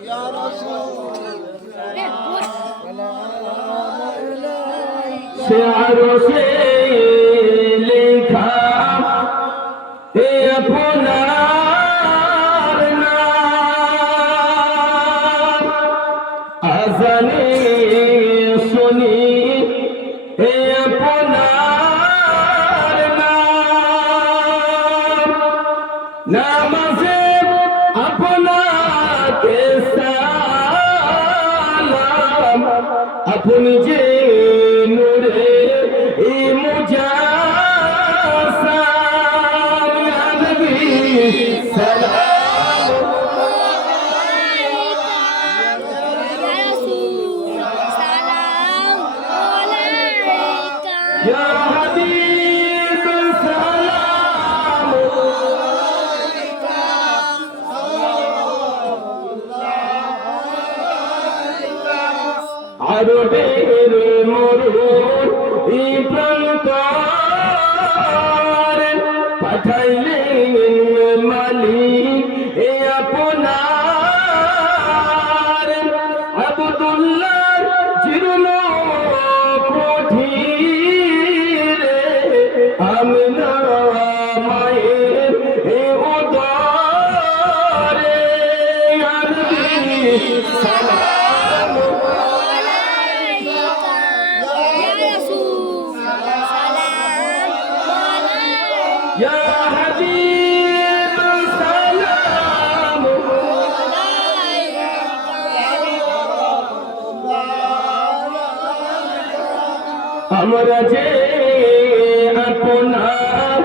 يا رسول شعر سے لکھا اے اپنا আজানে শুনি হে আপনার নাম নামাজে আপনাকে সালাম আপনি যে নূরে মুজাসসাম ইয়া নবী সালাম يا حبيب سلام عربের মরুর প্রান্তর পাঠাইলেন মালিক এ আপনার আব্দুল্লাহর জীর্ণ আমিনা মায়ের এ উদরে ইয়া নবী সালাম আলাইকা ইয়া রাসূল সালাম আলাইকা ইয়া হাবিব সালাম আলাইকা আমরা যে আপনার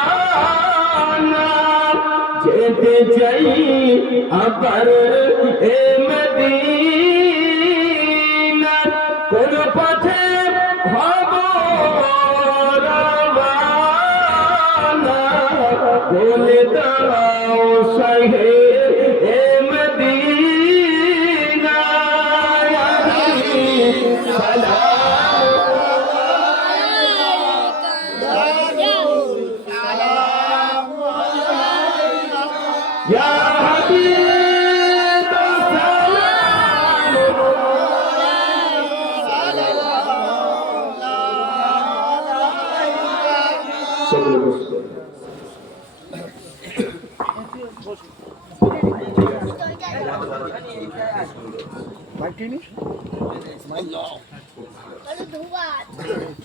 দিওয়ানা যেতে চাই আবার এ মদিনা কোন পথে হব রওয়ানা বলে দাও সাহে এ মদিনা ইয়া নবী সালাম يا حبيب السلام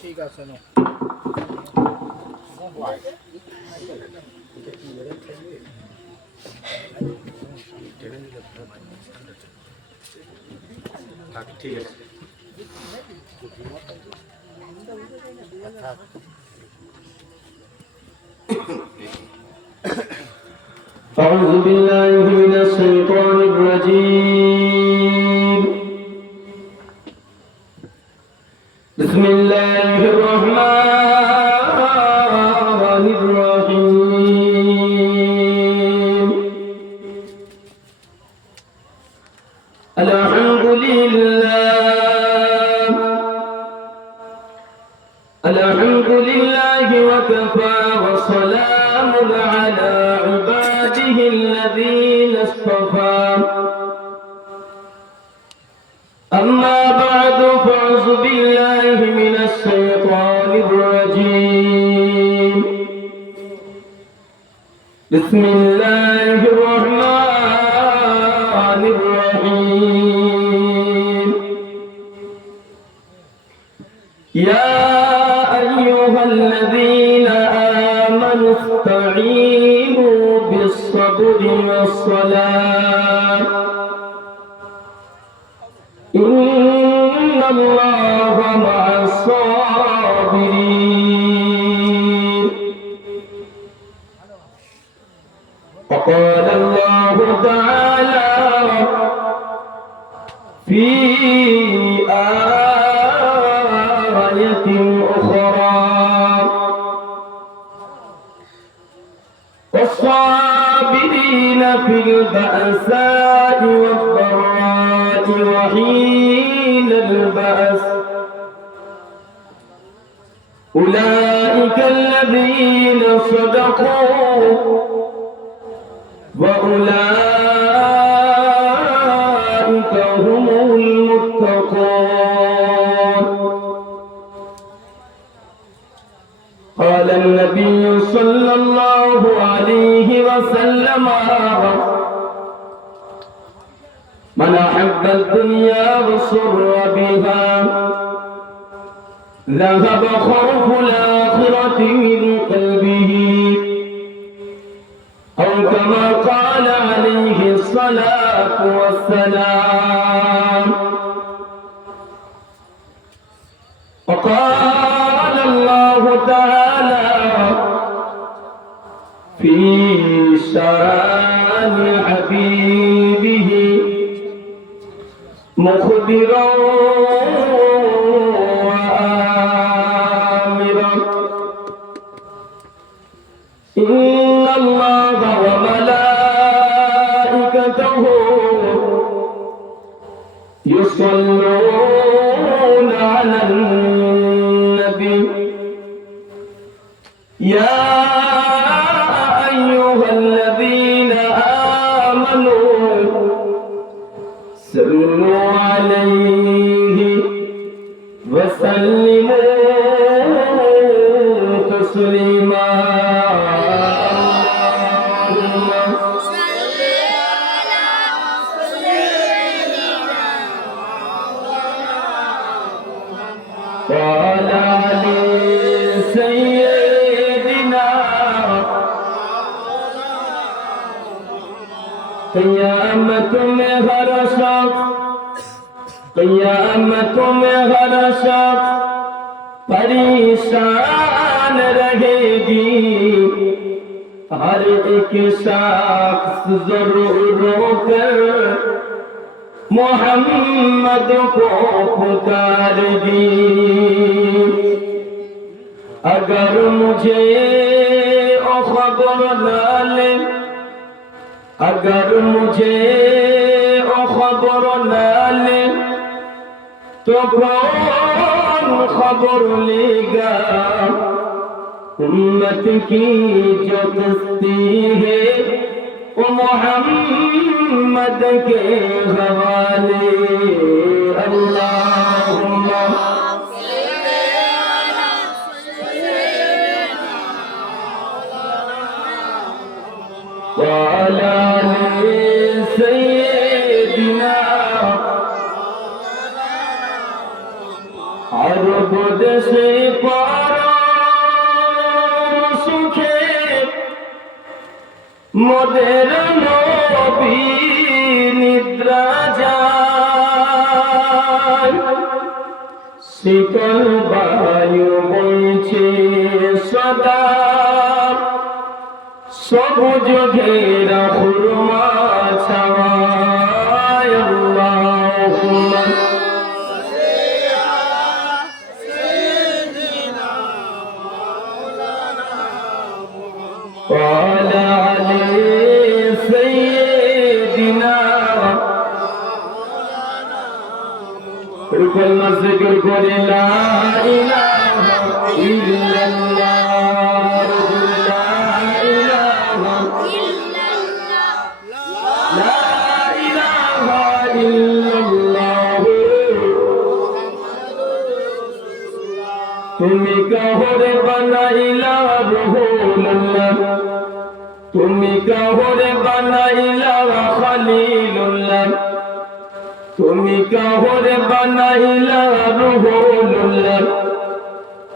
ঠিক আছে না ঠিক আছে أعوذ بالله من الشيطان الرجيم بسم الله الرحمن الرحيم الحمد لله وكفى وسلام على عباده الذين اصطفى أما بعد فأعوذ بالله من الشيطان الرجيم بسم الله الرحمن الرحيم يا أيها الذين آمنوا استعينوا بالصبر والصلاة إن الله مع الصابرين وقال الله تعالى في آية أخرى والصابرين في البأساء والضراء وحين البأس أولئك الذين صدقوا وأولئك وسلم من أحب الدنيا وسر بها ذهب خوف الآخرة من قلبه أو كما قال عليه الصلاة والسلام. وقال الله تعالى في شان حبيبه مخبرا وآمرا إن الله وملائكته يصلون على النبي يا أيها الذين آمنوا صلوا عليه وسلموا تسليما. قال علي سيدنا قیامت میں ہر شخص پریشان رہے گی. ہر ایک شخص ضرور رو کر محمد کو پکار دی. اگر مجھے او خبر نہ لے خبر نہ لے تو کون خبر لے گا. امت کی جو بستی ہے وہ محمد کے حوالے. اللہم وعلى آل سيدنا عرب দেশে পরম সুখে মোদের নবী নিদ্রা যায়. শীতল বায়ু বইছে সদা সবুজ ঘেরা খুরমা ছাওয়ায়. আল্লাহুম্মা وعلى آل سيدنا ركن ذكر قل لا إله إلا الله لا إله إلا الله. তুমি কাহরে বানাইলা রুহুল্লাহ, তুমি কাহরে বানাইলা খলিলুল্লাহ, তুমি কাহরে বানাইলা রুহুল্লাহ,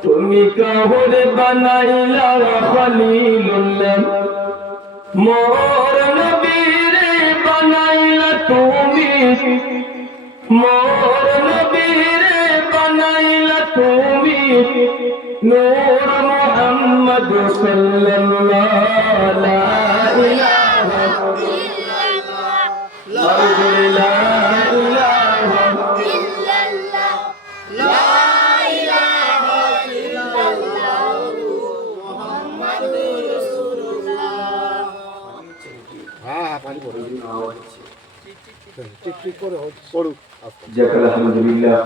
তুমি কাহরে বানাইলা খলিলুল্লাহ. মোর নবীরে বানাইলা তুমি, মোর নবীরে বানাইলা তুমি. নূর মুহাম্মদ সাল্লাল্লাহু লা ইলাহা ইল্লাল্লাহ লা ইলাহা ইল্লাল্লাহ লা ইলাহা ইল্লাল্লাহ মুহাম্মাদুর রাসূলুল্লাহ. হ্যাঁ পানি পড়ে ঠিক করে পড়ুক. যাক আলহামদুলিল্লাহ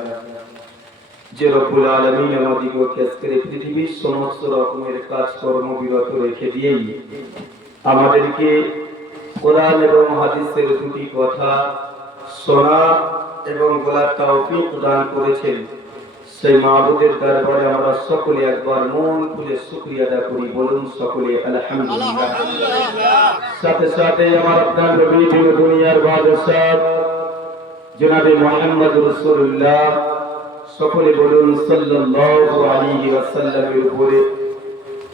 যে রব্বুল আলামিন আমাদিগকে আজকের পৃথিবীর সমস্ত রকমের কাজকর্ম বিরত রেখে দিয়েই আমাদেরকে কোরআন এবং হাদিসের দুটি কথা শোনা এবং বলার তৌফিক দান করেছেন. সেই মাহবুবের দরবারে আমরা সকলে একবার মন খুলে শুকরিয়া আদা করি, বলুন সকলে আলহামদুলিল্লাহ। সাথে সাথে আমার আপনার নবী দুনিয়ার বাদশাহ জনাবে মুহাম্মদ রাসূলুল্লাহ, সকলে বলুন সাল্লাল্লাহু আলাইহি ওয়াসাল্লামের উপরে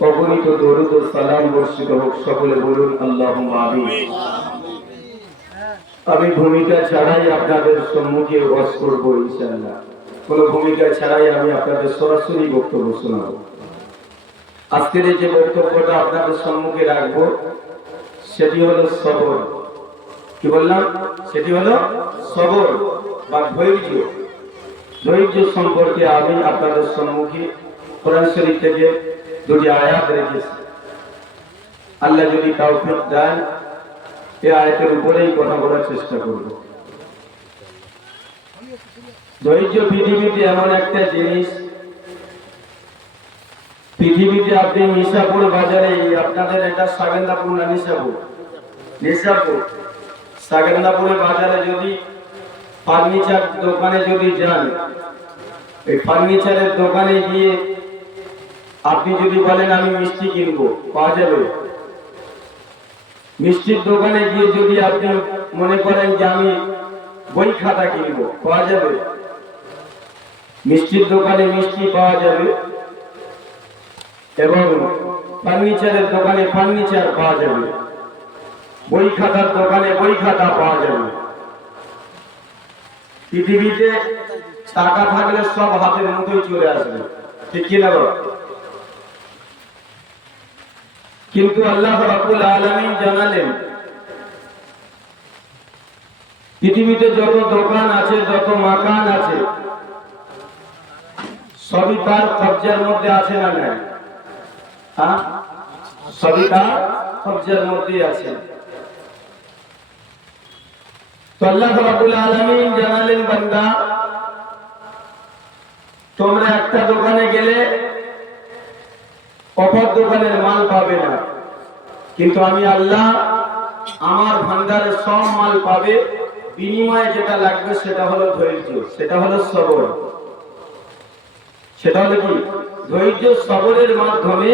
অগণিত দরুদ ও সালাম বর্ষিত হোক, সকলে বলুন আল্লাহুম্মা আমিন। আমি ভূমিকা ছাড়াই আপনাদের সম্মুখে ওয়াজ করব ইনশাআল্লাহ। কোনো ভূমিকা ছাড়াই আমি আপনাদের সরাসরি বক্তব্য শোনাবো। আজকের এই যে বক্তব্যটা আপনাদের সম্মুখে রাখবো সেটি হলো সবর। কি বললাম? সেটি হলো সবর বা ধৈর্য। ধৈর্য সম্পর্কে আমি আপনাদের সম্মুখে কোরআন শরীফ থেকে দুটি আয়াত রেখেছি। আল্লাহ যদি তৌফিক দেন এই আয়াতের উপরেই কথা বলার চেষ্টা করব। ধৈর্য পৃথিবীতে এমন একটা জিনিস, পৃথিবীতে আপনি নিশাপুর বাজারে, আপনাদের এটা সাগেন্দাপুর না নিশাপুর? নিশাপুর। সাগেন্দাপুরের বাজারে যদি ফার্নিচার দোকানে যদি যান, এই ফার্নিচারের দোকানে গিয়ে আপনি যদি বলেন আমি মিষ্টি কিনবো, পাওয়া যাবে? মিষ্টির দোকানে গিয়ে যদি আপনি মনে করেন যে আমি বই খাতা কিনবো, পাওয়া যাবে? মিষ্টির দোকানে মিষ্টি পাওয়া যাবে এবং ফার্নিচারের দোকানে ফার্নিচার পাওয়া যাবে, বই খাতার দোকানে বই খাতা পাওয়া যাবে। পৃথিবীতে টাকা থাকলে সব হাতের মুঠোয় চলে আসবে, ঠিক কিনা? কিন্তু আল্লাহ রাব্বুল আলামিন জানালেন পৃথিবীতে যত দোকান আছে, যত মাকান আছে, সবই তার কবজার মধ্যে আছে না নাই? হ্যাঁ, সবই তার কবজার মধ্যে আছে। তো আল্লাহ রাব্বুল আলামিন জানালেন, বান্দা তোমরা একটা দোকানে গেলে অপর দোকানের মাল পাবে না, কিন্তু আমি আল্লাহ আমার ভান্ডারে সব মাল পাবে। বিনিময়ে যেটা লাগবে সেটা হলো ধৈর্য, সেটা হলো সবর। সেটা হলো কি? ধৈর্য সবরের মাধ্যমে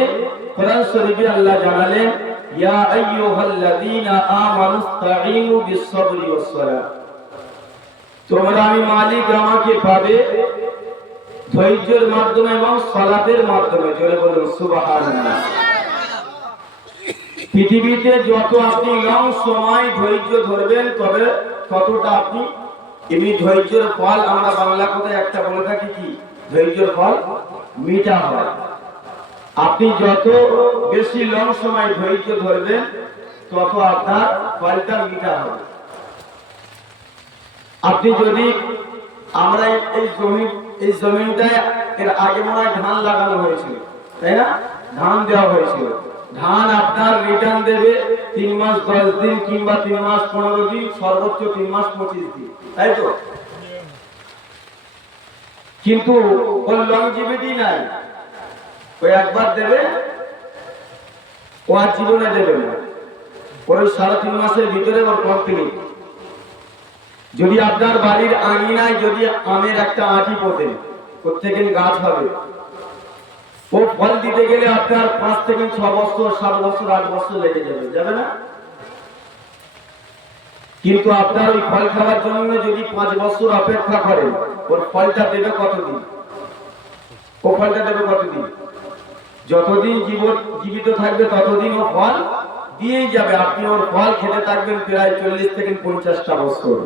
কোরআন শরীফে আল্লাহ জানালেন, ইয়া আইয়ুহাল্লাযীনা আমানুস্তাঈনু বিস-সাবরি ওয়াস-সালাহ। তোমরা আমি মালিক আমাকে পাবে ধৈর্যের মাধ্যমে এবং সালাতের মাধ্যমে। জোরে বলুন সুবহানাল্লাহ। পৃথিবীতে যত আপনি লং সময় ধৈর্য ধরবেন তবে ততটা আপনি এমনি ধৈর্যের ফল, আমরা বাংলা কথায় একটা বলে থাকি কি, ধৈর্যের ফল মিঠা হয়। আপনি যত বেশি লং সময় ধৈর্য ধরবেন তত আপনার ফলটা মিঠা হবে। আপনি যদি, আমরা এই জমিনটায় এর আগে মনে হয় ধান লাগানো হয়েছিল, তাই না? ধান দেওয়া হয়েছিল। ধান আপনার রিটার্ন দেবে 3 মাস 10 দিন কিংবা 3 মাস 15 দিন, সর্বোচ্চ 3 মাস 25 দিন, তাই তো? কিন্তু ওর লংজিভিটি নাই। ওই একবার দেবে, ও আর জীবনে দেবে না। ওর 3.5 মাসের ভিতরে ওর কমপ্লিট। যদি আপনার বাড়ির আঙিনায় যদি আমের একটা আঁটি পোতেন, প্রত্যেকদিন গাছ হবে। ও ফল দিতে গেলে আপনার 5 থেকে 6 বছর, 7 বছর, 8 বছর লেগে যাবে, যাবে না? কিন্তু আপনার ওই ফল খাওয়ার জন্য যদি 5 বছর অপেক্ষা করেন, ওর ফলটা দেবে কতদিন? ও ফলটা দেবে কতদিন? যতদিন জীবিত থাকবে ততদিন ও ফল দিয়েই যাবে। আপনি ওর ফল খেতে থাকবেন প্রায় 40 থেকে 50টা বছর।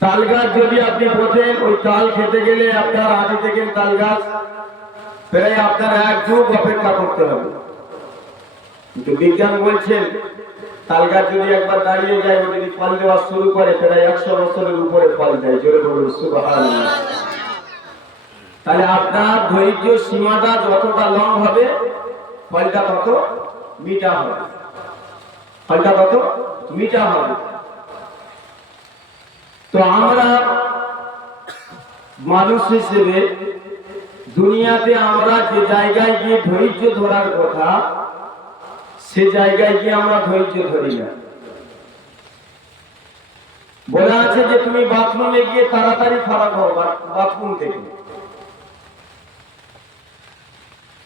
তাল গাছ যদি আপনি পোতেন, ওই তাল খেতে গেলে আপনার আদি থেকে তাল গাছ প্রায় আপনার 1 যুগ অপেক্ষা করতে হবে। কিন্তু বিজ্ঞান বলছেন তাল গাছ যদি একবার দাঁড়িয়ে যায়, ও যদি ফল দেওয়া শুরু করে প্রায় 100 বছরের উপরে ফল দেয়। জোরে বলুন সুবহানাল্লাহ। তাহলে আপনার ধৈর্য সীমাটা যতটা লং হবে ফলটা তত মিঠা হবে, ফলটা তত মিঠা হবে। তো আমরা মানুষ হিসেবে দুনিয়াতে আমরা যে জায়গায় গিয়ে ধৈর্য ধরার কথা, সে জায়গায় গিয়ে আমরা ধৈর্য ধরি না। বলা আছে যে তুমি বাথরুমে গিয়ে তাড়াতাড়ি খারাপ হও বাথরুম থেকে।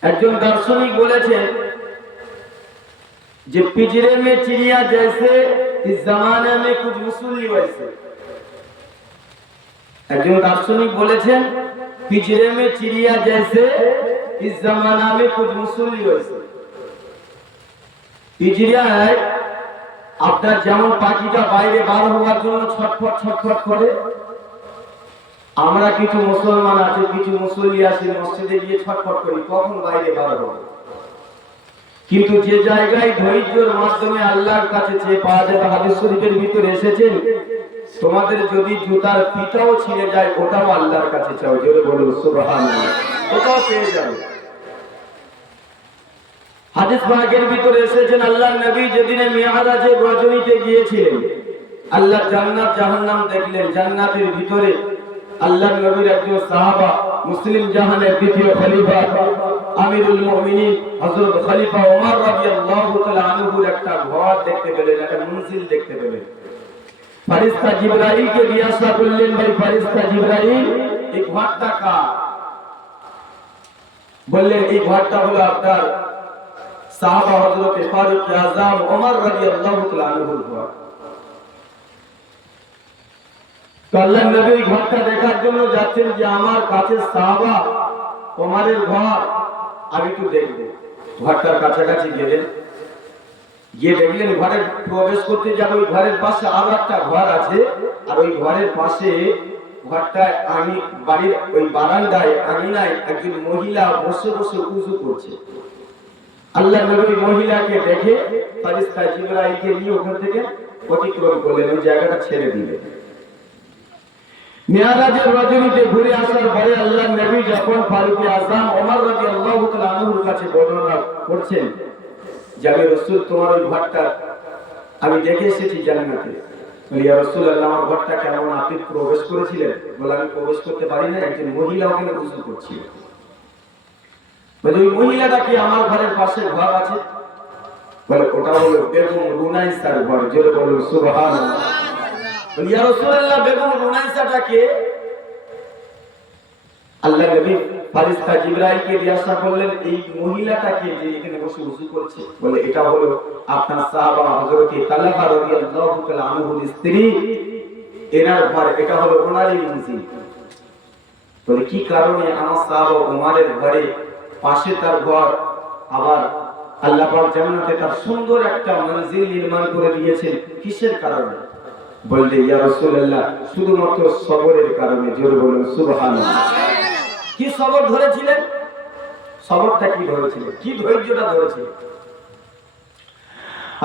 একজন দার্শনিক বলেছেন যে पिंजरे में चिड़िया जैसे इस जमाने में कुछ मुसल्ली वैसे। একজন দার্শনিক বলেছেন पिंजरे में चिड़िया जैसे इस जमाना में कुछ मुसल्ली वैसे। পিঞ্জিরায় আপনার যেমন পাখিটা বাইরে বার হওয়ার জন্য ছটফট ছটফট করে, আমরা কিছু মুসলমান আছে, কিছু মুসল্লি আছে, মসজিদে গিয়ে ছটফট করি কখন বাইরে বার হবে। কিন্তু যে জায়গায় ধৈর্যের মাধ্যমে আল্লাহর কাছে চেয়ে পাওয়া যাবে, হাদিস শরীফের ভিতরে এসেছেন তোমাদের যদি জুতার ফিতাও ছিঁড়ে যায় ওটাও আল্লাহর কাছে চাও, জোরে বলুন সুবহানাল্লাহ, ওটাও পেয়ে যাবে। হাদিস পাকের ভিতরে এসেছেন আল্লাহর নবী যেদিনে মিরাজের রজনীতে গিয়েছিলেন, আল্লাহ জান্নাত জাহান্নাম দেখলেন। জান্নাতের ভিতরে আল্লাহর নবীর একজন সাহাবা, মুসলিম জাহানের দ্বিতীয় খলিফা আমিরুল মুমিনিন হযরত খলিফা ওমর রাদিয়াল্লাহু তাআলা আনহুর একটা ঘর দেখতে পেলেন, একটা মঞ্জিল দেখতে পেলেন। ফেরেশতা জিবরাইলকে জিজ্ঞাসা করলেন, ভাই ফেরেশতা জিবরাইল এই ঘরটা কার? বললেন এই ঘরটা হলো আপনার সাহাবা হযরত ফারুক আযম ওমর রাদিয়াল্লাহু তাআলা আনহুর ঘর। আল্লাহর নবী ঘরটা দেখার জন্য যাচ্ছেন যে আমার কাছে সাহাবা ওমরের ঘর, আমি একটু দেখব। ঘরটার কাছাকাছি গেলেন, গিয়ে দেখলেন ঘরে প্রবেশ করতে যাবে, ওই ঘরের পাশে আরো একটা ঘর আছে, আর ওই ঘরের পাশে ঘরটায় বাড়ির ওই বারান্দায় আঙিনায় একজন মহিলা বসে বসে উযু করছে। আল্লাহ নবী মহিলাকে দেখে ফেরেশতা জিবরাইলকে নিয়ে ওখান থেকে অতিক্রম করলেন, ওই জায়গাটা ছেড়ে দিলেন। মিরাজের রজনীতে ঘুরে আসার পরে আল্লাহর নবী যখন ফারুক আযম ওমর রাদিয়াল্লাহু তাআলা আনহুর কাছে বর্ণনা করছেন যে আমি রাসূল তোমার ওই ঘরটা আমি দেখে এসেছি জান্নাতে। বলি ইয়া রাসূলুল্লাহ আমার ঘরটা কেমন, আপনি প্রবেশ করেছিলেন? বলে আমি প্রবেশ করতে পারি না, একজন মহিলা ওখানে উযু করছিল। বলে ওই মহিলাটা কি আমার ঘরের পাশে ঘর আছে? বলে ওটা হলো বেগম রুনাইসার ঘর, জোরে বলুন সুবহানাল্লাহ। বলে ইয়া রাসূলুল্লাহ বেগম রুনাইসাটা কে? আল্লাহ নবী ফেরেশতা জিবরাইলকে জিজ্ঞাসা করলেন এই মহিলাটা কে যে এখানে বসে উযু করছে? বলে এটা হলো আপনার সাহাবা হযরত তালহা রাদিয়াল্লাহু তাআলা আনহুর স্ত্রী, এনার ঘর, এটা হলো ওনারই মঞ্জিল। বলে কি কারণে আমার সাহাবা ওমরের ঘরে পাশে তার ঘর, আবার আল্লাহ পাক জান্নাতে তার সুন্দর একটা মঞ্জিল নির্মাণ করে দিয়েছেন, কিসের কারণে? বললে ইয়া রাসূলুল্লাহ শুধুমাত্র সবরের কারণে, জোরে বলুন সুবহানাল্লাহ। কি সবর ধরেছিলেন? সবরটা কি ধরেছিলেন, কি ধৈর্যটা ধরেছিলেন?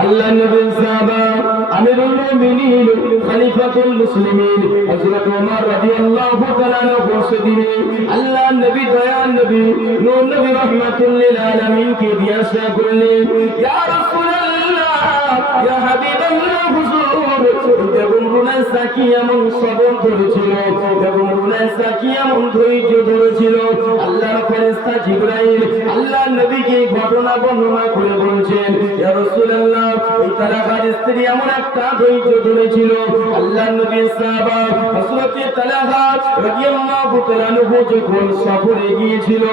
আল্লাহ নবীর সাহাবা আমিরুল মুমিনিন খলিফাতুল মুসলিমিন হযরত ওমর রাদিয়াল্লাহু তাআলা আনহু সেদিনে আল্লাহ নবী দয়াল নবী নূর নবী রাহমাতুল লিল আলামিন কে জিজ্ঞাসা করলেন ইয়া রাসূলুল্লাহ ইয়া হাবিবাল্লাহ হুজুর বেগম রুনাইসা কি এমন সবর ধরেছিল, বেগম রুনাইসা কি এমন ধৈর্য ধরেছিল? আল্লাহর ফেরেশতা জিবরাইল আল্লাহ নবীকে ঘটনা বর্ণনা করে বলছেন ইয়া রাসূলুল্লাহ এই তালহার স্ত্রী এমন একটা ধৈর্য ধরেছিল। আল্লাহর নবীর সাহাবা হযরত তালহা রাদিয়াল্লাহু তাআলা আনহু যখন সফরে গিয়েছিল,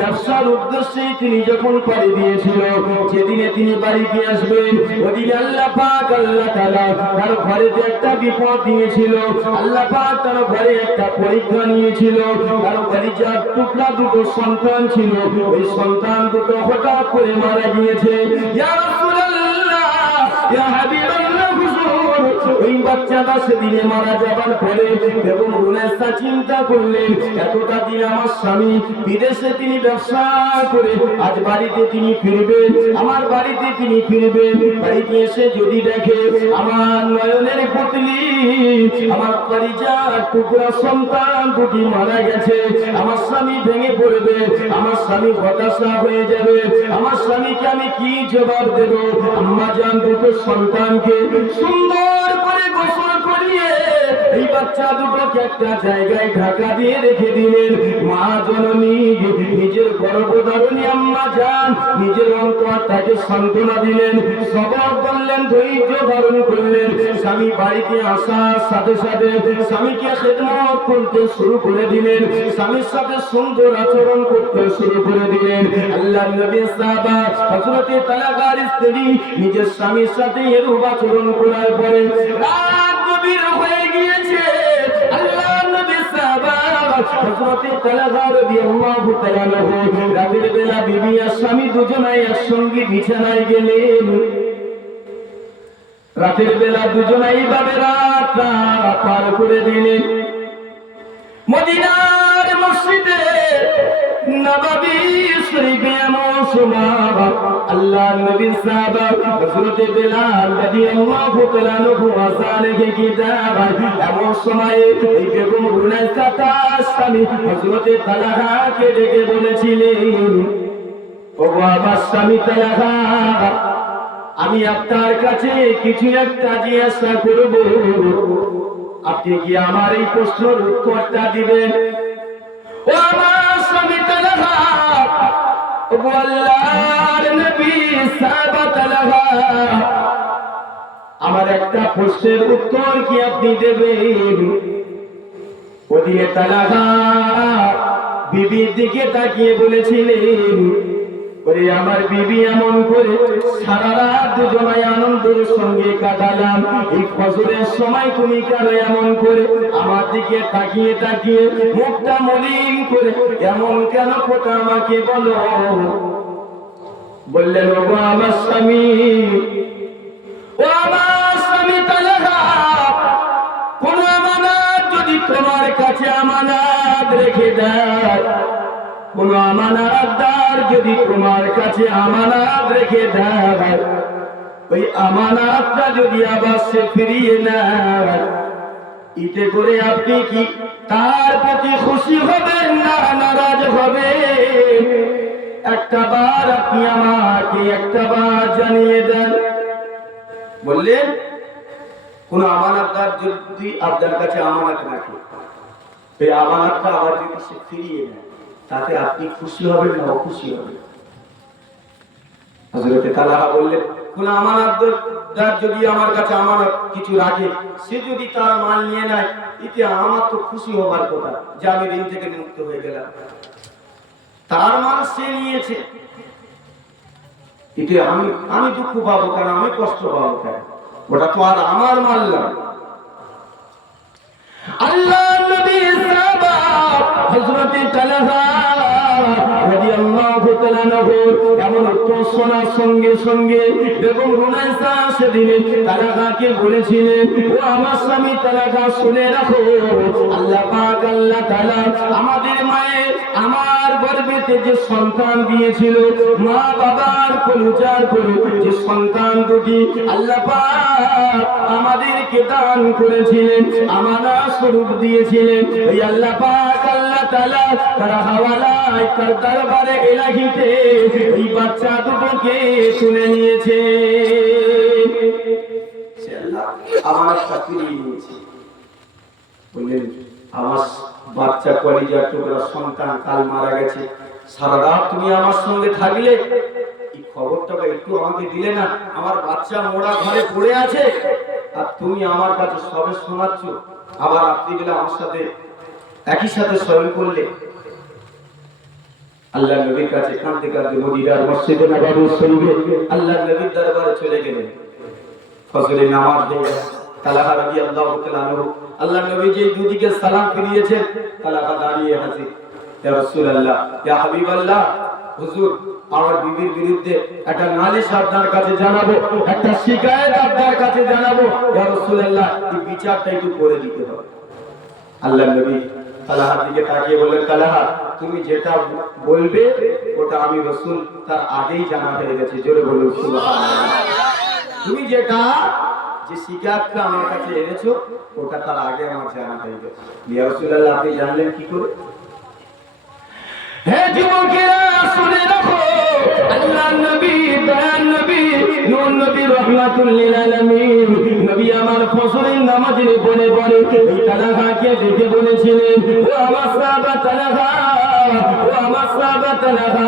ব্যবসার উদ্দেশ্যে তিনি যখন পাড়ি দিয়েছিল, যেদিনে তিনি বাড়িতে আসবেন ওদিনে আল্লাহ পাক আল্লাহ তাআলা তার ঘরে একটা বিপদ দিয়েছিল। আল্লাহ পাক তার ঘরে একটা পরীক্ষা নিয়েছিল। তার কলিজার টুকরা দুটো সন্তান ছিল, ওই সন্তান দুটো হঠাৎ করে মারা গিয়েছে। ইয়া রাসূলুল্লাহ ইয়া হাবিবাল্লাহ হুজুর ওই বাচ্চাটা সেদিনে মারা যাবার পরে বেগম রুনাইসা চিন্তা করলেন এতটা দিন আমার স্বামী বিদেশে তিনি ব্যবসা করে আজ বাড়িতে তিনি ফিরবেন, আমার বাড়িতে তিনি ফিরবেন, বাড়িতে এসে যদি দেখে আমার নয়নের পুতলি আমার কলিজার টুকরা সন্তান দুটি মারা গেছে, আমার স্বামী ভেঙে পড়বে, আমার স্বামী হতাশা হয়ে যাবে, আমার স্বামীকে আমি কি জবাব দেব? আম্মা জান দুটো সন্তানকে সুন্দর করে গোসল করিয়ে এই বাচ্চা দুটোকে একটা জায়গায় ঢাকা দিয়ে রেখে দিলেন। মা জননী নিজের গর্ভধারণী আম্মা জান নিজের অন্তরটাকে সান্ত্বনা দিলেন, সবর করলেন, ধৈর্য ধারণ করলেন। স্বামী বাড়িতে আসার সাথে সাথে স্বামীকে খেদমত করতে শুরু করে দিলেন, স্বামীর সাথে সুন্দর আচরণ করতে শুরু করে দিলেন। আল্লাহ নবী সাহাবা হযরতে তালাকার স্ত্রী নিজের স্বামীর সাথে এরূপ আচরণ করার পরে রাত গভীর হয়ে গিয়েছে। আল্লাহ নবী সাহাবা হযরতে তালাকা রাদিয়াল্লাহু তাআলা রাতের বেলা বিবি আর স্বামী দুজনাই একসঙ্গে বিছানায় গেলেন। রাতের বেলা দুজনাই এইভাবে রাতটা পার করে দিলেন। মদিনার মসজিদে নববী শরীফে এমন সময় আল্লাহ নবীর সাহাবা হযরতে বেলাল রাদিয়াল্লাহু তাআলা আযান কে দাঁড়ায়। এমন সময় এই বেগম রুনাইসা তার স্বামী হযরতে তালহাকে ডেকে বলেছিলেন, ও আমার স্বামী তালহা, আমি আপনার কাছে কিছু একটা জিজ্ঞাসা করব, আপনি কি আমার এই প্রশ্নের উত্তরটা দিবেন? ও আমার স্বামী তালহা, ও আল্লাহর নবী সাহাবা তালহা, আমার একটা প্রশ্নের উত্তর কি আপনি দেবেন? ওদিকে তালহা বিবির দিকে তাকিয়ে বলেছিলেন, ওরে আমার বিবি, এমন করে সারা রাত দুজনায় আনন্দের সঙ্গে কাটালাম, এই ফজরের সময় তুমি কেন এমন করে আমার দিকে তাকিয়ে তাকিয়ে মুখটা মলিন করে এমন কেন কথা আমাকে বলো? বললেন, ও আমার স্বামী, ও আমার স্বামী তালহা, কোন আমানত যদি তোমার কাছে আমানত রেখে দেয়, কোন আমানতদার যদি তোমার কাছে আমানত রেখে দেয়, ওই আমানতটা যদি আবার সে ফিরিয়ে নেয়, এতে করে আপনি কি তার প্রতি খুশি হবেন না নারাজ হবেন? একটা বার আপনি আমাকে একটা বার জানিয়ে দেন। বললেন, কোন আমানতদার যদি আপনার কাছে আমানত রাখে, এই আমানতটা আবার যদি সে ফিরিয়ে নেয়, তাতে আপনি খুশি হবেন না অখুশি হবেন? হযরতে তালহা বললেন, কোন আমানতদার যদি আমার কাছে আমানত কিছু রাখে, সে যদি তার মাল নিয়ে নেয়, এতে আমার তো খুশি হবার কথা যে আমি ঋণ থেকে মুক্ত হয়ে গেলাম। তার মাল সে নিয়েছে, এতে আমি দুঃখ পাবো কেন, আমি কষ্ট পাবো কেন? ওটা তো আর আমার মাল না। আল্লাহ নবী সাহাবা হযরতে তালহা রাদিয়াল্লাহু তাআলা এমন উত্তর শোনার সঙ্গে সঙ্গে বেগম রুনাইসা সেদিন তালহাকে বলেছিলেন, ও আমার স্বামী তালহা, শুনে রাখো, আল্লাহ পাক আল্লাহ তাআলা আমাদের মায়ের আমার গর্ভেতে যে সন্তান দিয়েছিল, মা বাবার কলিজার করে যে সন্তান দুটি আল্লাহ পাক আমাদেরকে দান করেছিলেন, আমানত স্বরূপ দিয়েছিলেন, এই আল্লাহ পাক আল্লাহ তাআলা তার হাওয়ালায় তার দরবারে ইলাহিতে এই বাচ্চা দুটোকে তুলে নিয়েছে। সে আল্লাহ আমার সাথে নিয়েছে। বললেন, আমার বাচ্চা কলিজার টুকরা সন্তান কাল মারা গেছে, সারা রাত তুমি আমার সঙ্গে থাকলে, এই খবরটা একটু আমাকে দিলে না? আমার বাচ্চা মোড়া ঘরে পড়ে আছে, আর তুমি আমার কাছে সবে শোনাচ্ছ, আবার রাত্রিবেলা আমার সাথে একই সাথে শয়ন করলে। আল্লাহ নবীর কাছে কাঁদতে কাঁদতে মদিনার মসজিদে নববী শরীফে আল্লাহ নবীর দরবারে চলে গেলেন। ফজরের নামাজ হয়ে গেল। তালহা রাদিয়াল্লাহু তাআলা আনহু আল্লাহ নবী যে দুদিকে সালাম ফিরিয়েছেন, তালহা দাঁড়িয়ে হাজির, ইয়া রাসূলুল্লাহ, ইয়া হাবিবাল্লাহ, হুজুর, আমার বিবির বিরুদ্ধে একটা নালিশ আপনার কাছে জানাবো, একটা শিকায়েত আপনার কাছে জানাবো, ইয়া রাসূলুল্লাহ, এই বিচারটা একটু করে দিতে হবে। আল্লাহ নবী তালহার দিকে তাকিয়ে বললেন, তালহা, তুমি যেটা বলবে ওটা আমি রাসূল তার আগেই জানা হয়ে গেছে। জোরে বলুন সুবহানাল্লাহ। তুমি যেটা যে শিকায়তটা আমার কাছে এনেছো ওটা তার আগে আমার জানা হয়ে গেছে। ইয়া রাসূলুল্লাহ, আপনি জানলেন কি করে? হে যুবকেরা, শুনে রাখো, আল্লাহর নবী, দয়ার নবী, নূর নবী, রাহমাতুল লিল আলামিন, নবী আমার আমার ফজরের নামাজের পরে পরে এই তালাকাকে ডেকে বলেছিলেন, ও আমার সাহাবা তালাকা, ও আমার সাহাবা তালাকা।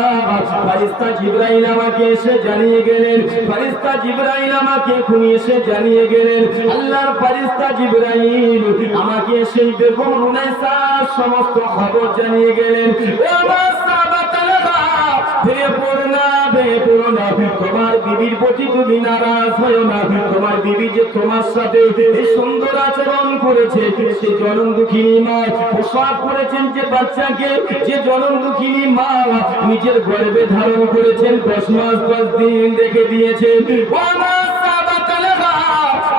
ফেরেশতা জিবরাইল আমাকে এসে জানিয়ে গেলেন, ফেরেশতা জিবরাইল আমাকে এখনই এসে জানিয়ে গেলেন, আল্লাহর ফেরেশতা জিবরাইল আমাকে সেই বেগম রুনাইসার সমস্ত খবর জানিয়ে গেলেন। ও আমার সাহাবা তালাকা, ভেঙে পড়ো না, ভেঙে পড়ো না, তোমার বিবির প্রতি তুমি নারাজ হয়ো না। তোমার বিবি যে তোমার সাথে এই সুন্দর আচরণ করেছে, সে জনম দুঃখিনী মা প্রসব করেছেন যে বাচ্চাকে, যে জনম দুঃখিনী মা নিজের গর্ভে ধারণ করেছেন 10 মাস 10 দিন রেখে দিয়েছেন। ও আমার সাহাবা তালাকা,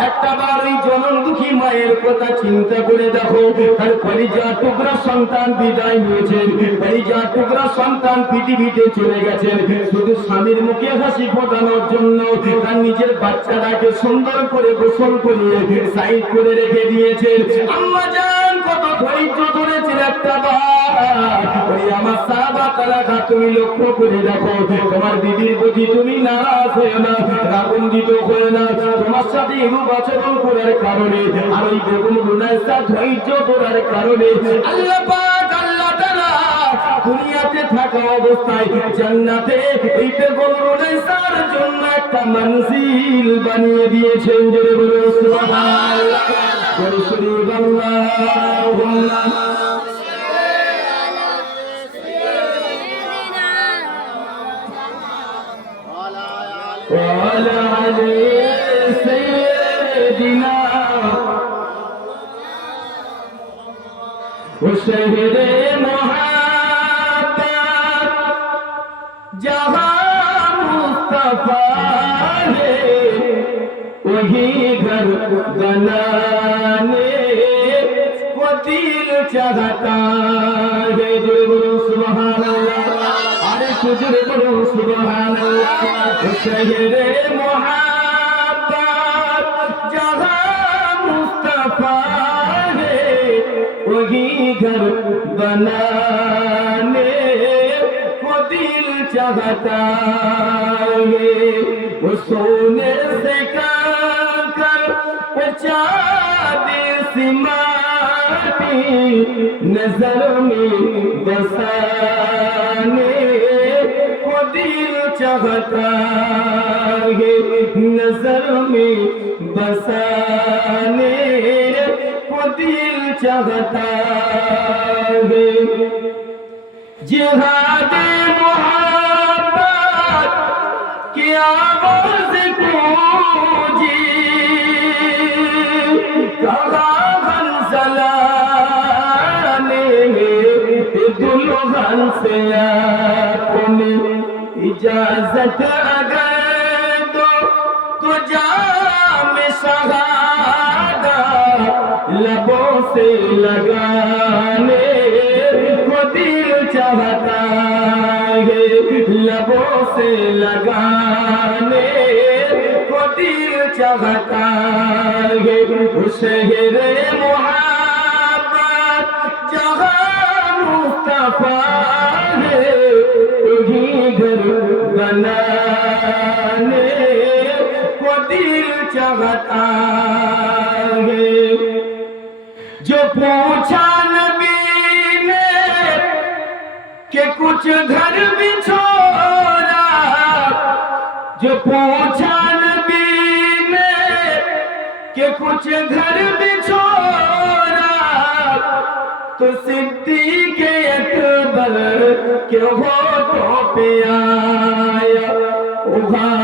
একটা বার ওই জনম দুঃখী মায়ের কথা চিন্তা করে দেখো, তার কলিজা টুকরা সন্তান বিদায় হয়েছেন, কলিজা টুকরা সন্তান পৃথিবীতে চলে গেছেন, শুধু স্বামীর মুখে হাসি ফোটানোর জন্য তার নিজের বাচ্চাটাকে সুন্দর করে গোসল করিয়ে সাইড করে রেখে দিয়েছেন। আম্মা জান কত ধৈর্য ধরেছেন একটা বার। ওই আমার সাহাবা তালাকা, তুমি লক্ষ্য করে দেখো, তোমার বিবির প্রতি তুমি নারাজ হয়ে না, রাগান্বিত হয়ে না, তোমার সাথে এরূপ আচরণ করার কারণে আর ওই বেগম রুনাইসা ধৈর্য ধরার কারণে আল্লাহ পাক আল্লাহ তাআলা দুনিয়াতে থাকা অবস্থায় জান্নাতে এই বেগম রুনাইসার জন্য একটা মনজিল বানিয়ে দিয়েছেন। জোরে বলো সুবহানাল্লাহ, জোরে সুবহানাল্লাহ। وعلى علي سيدنا وشهر محبت जहाँ मुस्तफा है वही घर बनाने को दिल चाहता है। जो सुभान अल्लाह, अरे तुझे बोलो सुभान अल्लाह। शहरे मोहब्बत जहाँ मुस्तफा है वही घर बनाने को दिल चाहता है। वो सोने से कर चाँदी सी माटी नजर में बसाने को दिल चाहता है, नजर में बसाने को दिल चाहता है। जिहाद मोहब्बत की आवाज गूंजी, कहा हंसला ने दुल्हन से अपनी इजाजत अगर दो तो जाम शहादा लबों से लगाने को दिल चाहता है, लबों से लगाने को दिल चाहता है। शहर मोहब्बत जहाँ मुस्तफा है वही घर बनाने को दिल चाहता है। जो पूछा नबी ने कि कुछ घर भी छोड़ा, जो पूछा नबी ने कि कुछ घर भी छोड़ा, तो सिद्दीक़ अकबर के होठों पे आया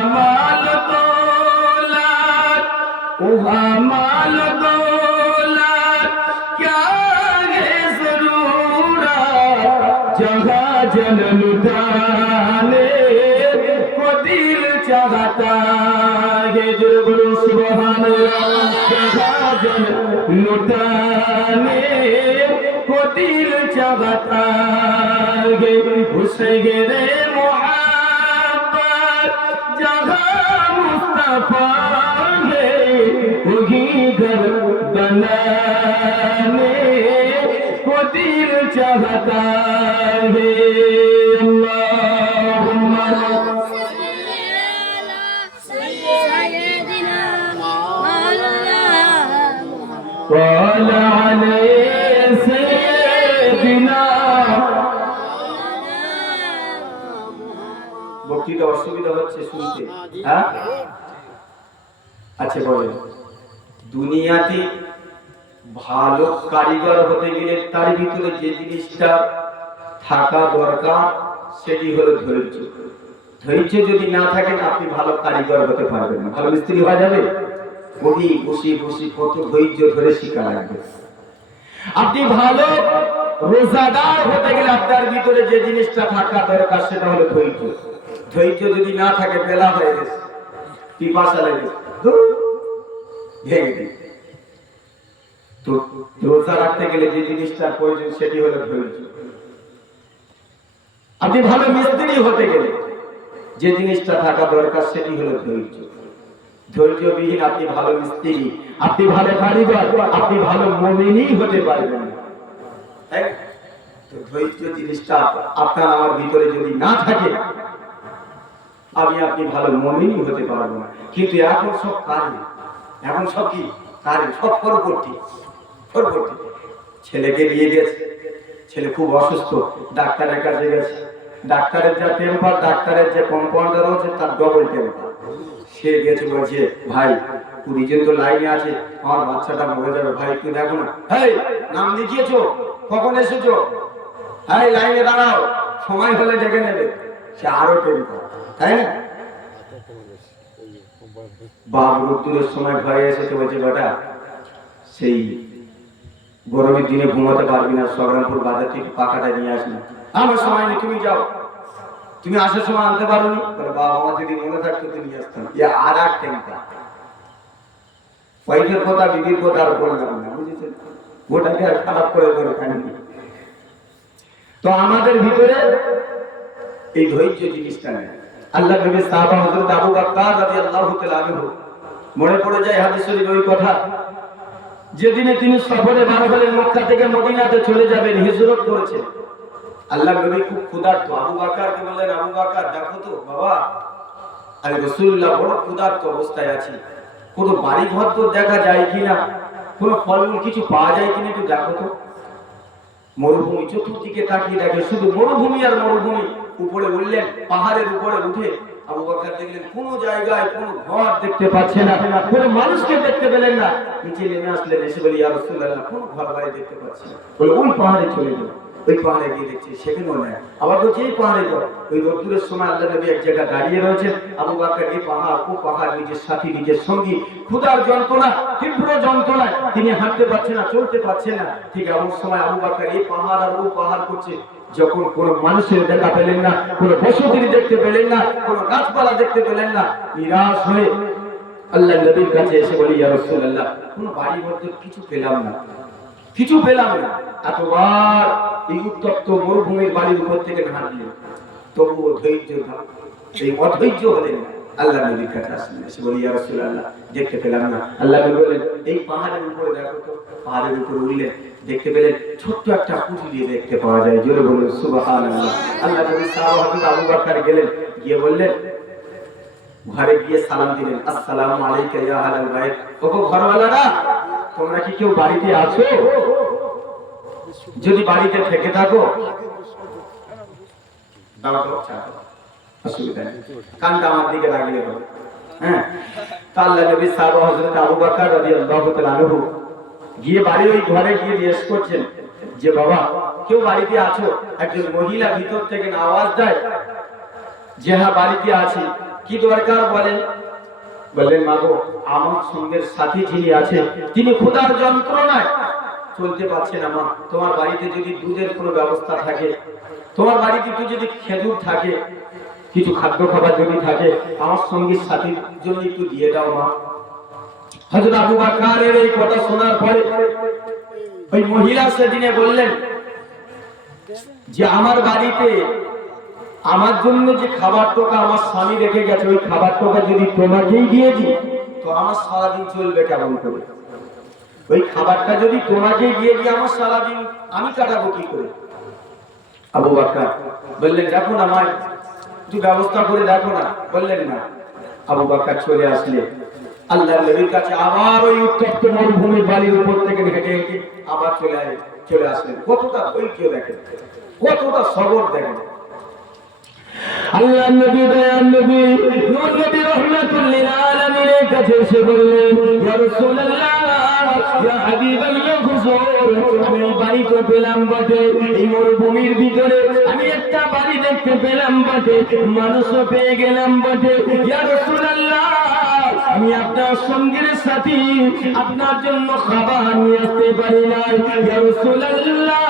माल दौलत, माल दौलत क्या है ज़रूरत, जहाँ जन्म लुटाने को दिल चाहता है। जो बोलो सुभान अल्लाह, जहाँ जन्म लुटाने को दिल चाहता है। शहरे मोहब्बत जहाँ मुस्तफा है वही घर बनाने को दिल चाहता है। अल्लाहुम्मा सल्ली अला सय्यिदिना मौलाना ওয়ালা আলাইহি সাইয়্যিদিনা। বক্তৃতা অসুবিধা হচ্ছে শুনতে, হ্যাঁ? আচ্ছা বলেন, দুনিয়াতে ভালো কারিগর হতে গেলে তার ভিতরে যে জিনিসটা থাকা দরকার সেটি হলো ধৈর্য। ধৈর্য যদি না থাকে আপনি ভালো কারিগর হতে পারবেন না। ভালো মিস্ত্রি হওয়া যাবে? বসি বসি বসি কত ধৈর্য ধরে শিখা লাগবে। আপনি ভালো রোজাদার হতে গেলে আপনার ভিতরে যে জিনিসটা থাকা দরকার সেটা হলো ধৈর্য। ধৈর্য যদি না থাকে বেলা হয়ে গেছে, পিপাসা লেগে ভেঙে দিই। তো রোজা রাখতে গেলে যে জিনিসটা প্রয়োজন সেটি হলো ধৈর্য। আপনি ভালো মিস্ত্রি হতে গেলে যে জিনিসটা থাকা দরকার সেটি হলো ধৈর্য। ধৈর্যবিহীন আপনি ভালো মিস্ত্রি, আপনি ভালো কারিগর, আপনি ভালো মুমিনই হতে পারবেন না। তাই তো ধৈর্য জিনিসটা আপনার আমার ভিতরে যদি না থাকে আপনি ভালো মুমিনই হতে পারবেন না। কিন্তু এখন সব কারি, এখন সব কি কারি, সব পরবর্তী। ছেলেকে নিয়ে গেছে, ছেলে খুব অসুস্থ, ডাক্তারের কাছে গেছে। ডাক্তারের যা টেম্পার, ডাক্তারের যে কম্পাউন্ডার হচ্ছে তার ডবল টেম্পার। সে গেছে বলছে, ভাই 20 জন তো লাইনে আছে, আমার বাচ্চাটা মরে যাবে, ভাই একটু দেখো না। হেই, নাম লিখিয়েছো? কখন এসেছো? হ্যাঁ, লাইনে দাঁড়াও, সময় হলে ডেকে নেবে। সে আরো টেম্পার, তাই না? বাপ মৃত্যুর সময় ভয়ে এসেছে, বলছে বেটা সেই গরমের দিনে ঘুমাতে পারবি না, সংগ্রামপুর বাজার থেকে পাখাটা নিয়ে আসবি। আমার সময় নেই, তুমি যাও, তুমি আসার সময় আনতে পারো নি? বাবা আমার যদি মনে থাকতো তুমি আসতাম। আর এক টেম্পার, ওয়াইফের কথা বিবির কথা আর বললাম না, বুঝেছেন? ওটাকে আর খারাপ করে দরকার নেই। তো আমাদের ভিতরে এই ধৈর্য জিনিসটা নেই। আল্লাহ নবী সাহাবা হযরত আবু বকর রাদিয়াল্লাহু তাআলা আনহু মনে পড়ে যায় হাদিস শরীফ ওই কথা, যেদিনে তিনি সফরে বার হলেন, মক্কা থেকে মদিনাতে চলে যাবেন, হিজরত করেছেন। আল্লাহ নবী খুব ক্ষুধার্ত। আবু বকরকে বললেন, আবু বকর দেখো তো বাবা, আমি রাসূলুল্লাহ বড় ক্ষুধার্ত অবস্থায় আছি, কোনো বাড়ি ঘর তো দেখা যায় কিনা, কোনো ফলমূল কিছু পাওয়া যায় কিনা একটু দেখো তো। মরুভূমি, চতুর্দিকে তাকিয়ে দেখে শুধু মরুভূমি আর মরুভূমি। উপরে উঠলেন, পাহাড়ের উপরে উঠে আবু বকর দেখলেন কোন জায়গায় কোনো ঘর দেখতে পাচ্ছেন না, কোনো মানুষকে দেখতে পেলেন না। নিচে নেমে আসলেন, এসে বলি, ইয়া রাসূলুল্লাহ কোনো ঘর বাড়ি দেখতে পাচ্ছি না। বলে ওই পাহাড়ে চলে যাও। ওই পাহাড়ে গিয়ে দেখছি সেখানেও নেই। আবার বলছি এই পাহাড়ে যাও। ওই রোদ্দুরের সময় আল্লাহ নবী এক জায়গায় দাঁড়িয়ে রয়েছেন। আবু বকর এই পাহাড় ও পাহাড়, নিজের সাথী নিজের সঙ্গী, ক্ষুধার যন্ত্রণা, তীব্র যন্ত্রণায় তিনি হাঁটতে পারছেন না, চলতে পারছেন না। ঠিক এমন সময় আবু বকর এই পাহাড় আর ও পাহাড় করছে। যখন কোন মানুষের দেখা পেলেন না, কোন বসতির দেখতে পেলেন না, কোন গাছপালা দেখতে পেলেন না, নিরাশ হয়ে আল্লাহ নবীর কাছে এসে বলি, ইয়া রাসূলুল্লাহ কোন বাড়ি ঘর কিছু পেলাম না, কিছু পেলাম না। এতবার এই উত্তপ্ত মরুভূমির বাড়ির উপর থেকে হাঁটলেন, তবুও ধৈর্য এই অধৈর্য হলেন না। আল্লাহ নবীর কাছে আসলেন, এসে বলি, ইয়া রাসূলুল্লাহ দেখতে পেলাম না। আল্লাহ নবী বললেন, এই পাহাড়ের উপরে দেখো তো। পাহাড়ের উপরে উঠলেন, দেখতে পেলেন ছোট্ট একটা কুঠি দেখতে পাওয়া যায়। জোরে বলুন সুবহানাল্লাহ। আল্লাহ নবী সাহাবা হযরত আবু বকর গেলেন, গিয়ে বললেন, ঘরে গিয়ে সালাম দিলেন, আসসালামু আলাইকা ইয়া আহলাল বাইত। ওগো ঘরওয়ালারা, তোমরা কি কেউ বাড়িতে আছো? যদি বাড়িতে থেকে থাকো অসুবিধা নেই, কানটা আমার দিকে লাগিয়ে হবে। হ্যাঁ, আল্লাহ নবী সাহাবা হযরত আবু বকর রাদিয়াল্লাহু তাআলা আনহু গিয়ে বাড়ি ওই ঘরে গিয়ে জিজ্ঞেস করছেন যে বাবা কেউ বাড়িতে আছো? একজন মহিলা ভিতর থেকে আওয়াজ দেয় যে হ্যাঁ বাড়িতে আছি। কি দরকার বলেন? বললেন, মাগো আমার সঙ্গে সাথী যিনি আছে তিনি ক্ষুধার যন্ত্রণায় চলতে পারছে না। মা তোমার বাড়িতে যদি দুধের কোনো ব্যবস্থা থাকে, তোমার বাড়িতে যদি খেজুর থাকে, কিছু খাদ্য খাবার যদি থাকে, আমার সঙ্গী সাথীর জন্য একটু দিয়ে দাও মা। হযরত আবু বকরের এই কথা শোনার পরে ওই মহিলা সেদিনে বললেন যে আমার বাড়িতে আমার জন্য যে খাবার টোকা আমার স্বামী রেখে গেছে, ওই খাবার টোকা যদি তোমাকেই দিয়ে দিই তো আমার সারাদিন চলবে কেমন করে? ওই খাবারটা যদি তোমাকেই দিয়ে দিই আমার সারাদিন আমি কাটাবো কি করে? আবু বকর বললেন, দেখো না আমার একটু ব্যবস্থা করে দেখো না। বললেন না। আবু বকর চলে আসলে আল্লাহর নবীর কাছে আবার ওই উত্তপ্ত মরুভূমির বালির উপর থেকে হেঁটে হেঁটে আবার চলে আসলেন। কতটা ধৈর্য দেখেন, কতটা সবর দেখেন। আল্লাহর নবী দয়ার নবী নূর নবী রাহমাতুল লিল আলামিনের কাছে এসে বললেন, ইয়া রাসূলুল্লাহ, ইয়া হাবিবাল্লাহ, হুজুর, আমি বাড়ি তো পেলাম বটে, এই মরুভূমির ভিতরে আমি একটা বাড়ি দেখতে পেলাম বটে, মানুষও পেয়ে গেলাম বটে। ইয়া রাসূলুল্লাহ, আমি আপনার সঙ্গের সাথী, আপনার জন্য খাবার নিয়ে আসতে পারি না। ইয়া রাসূলুল্লাহ,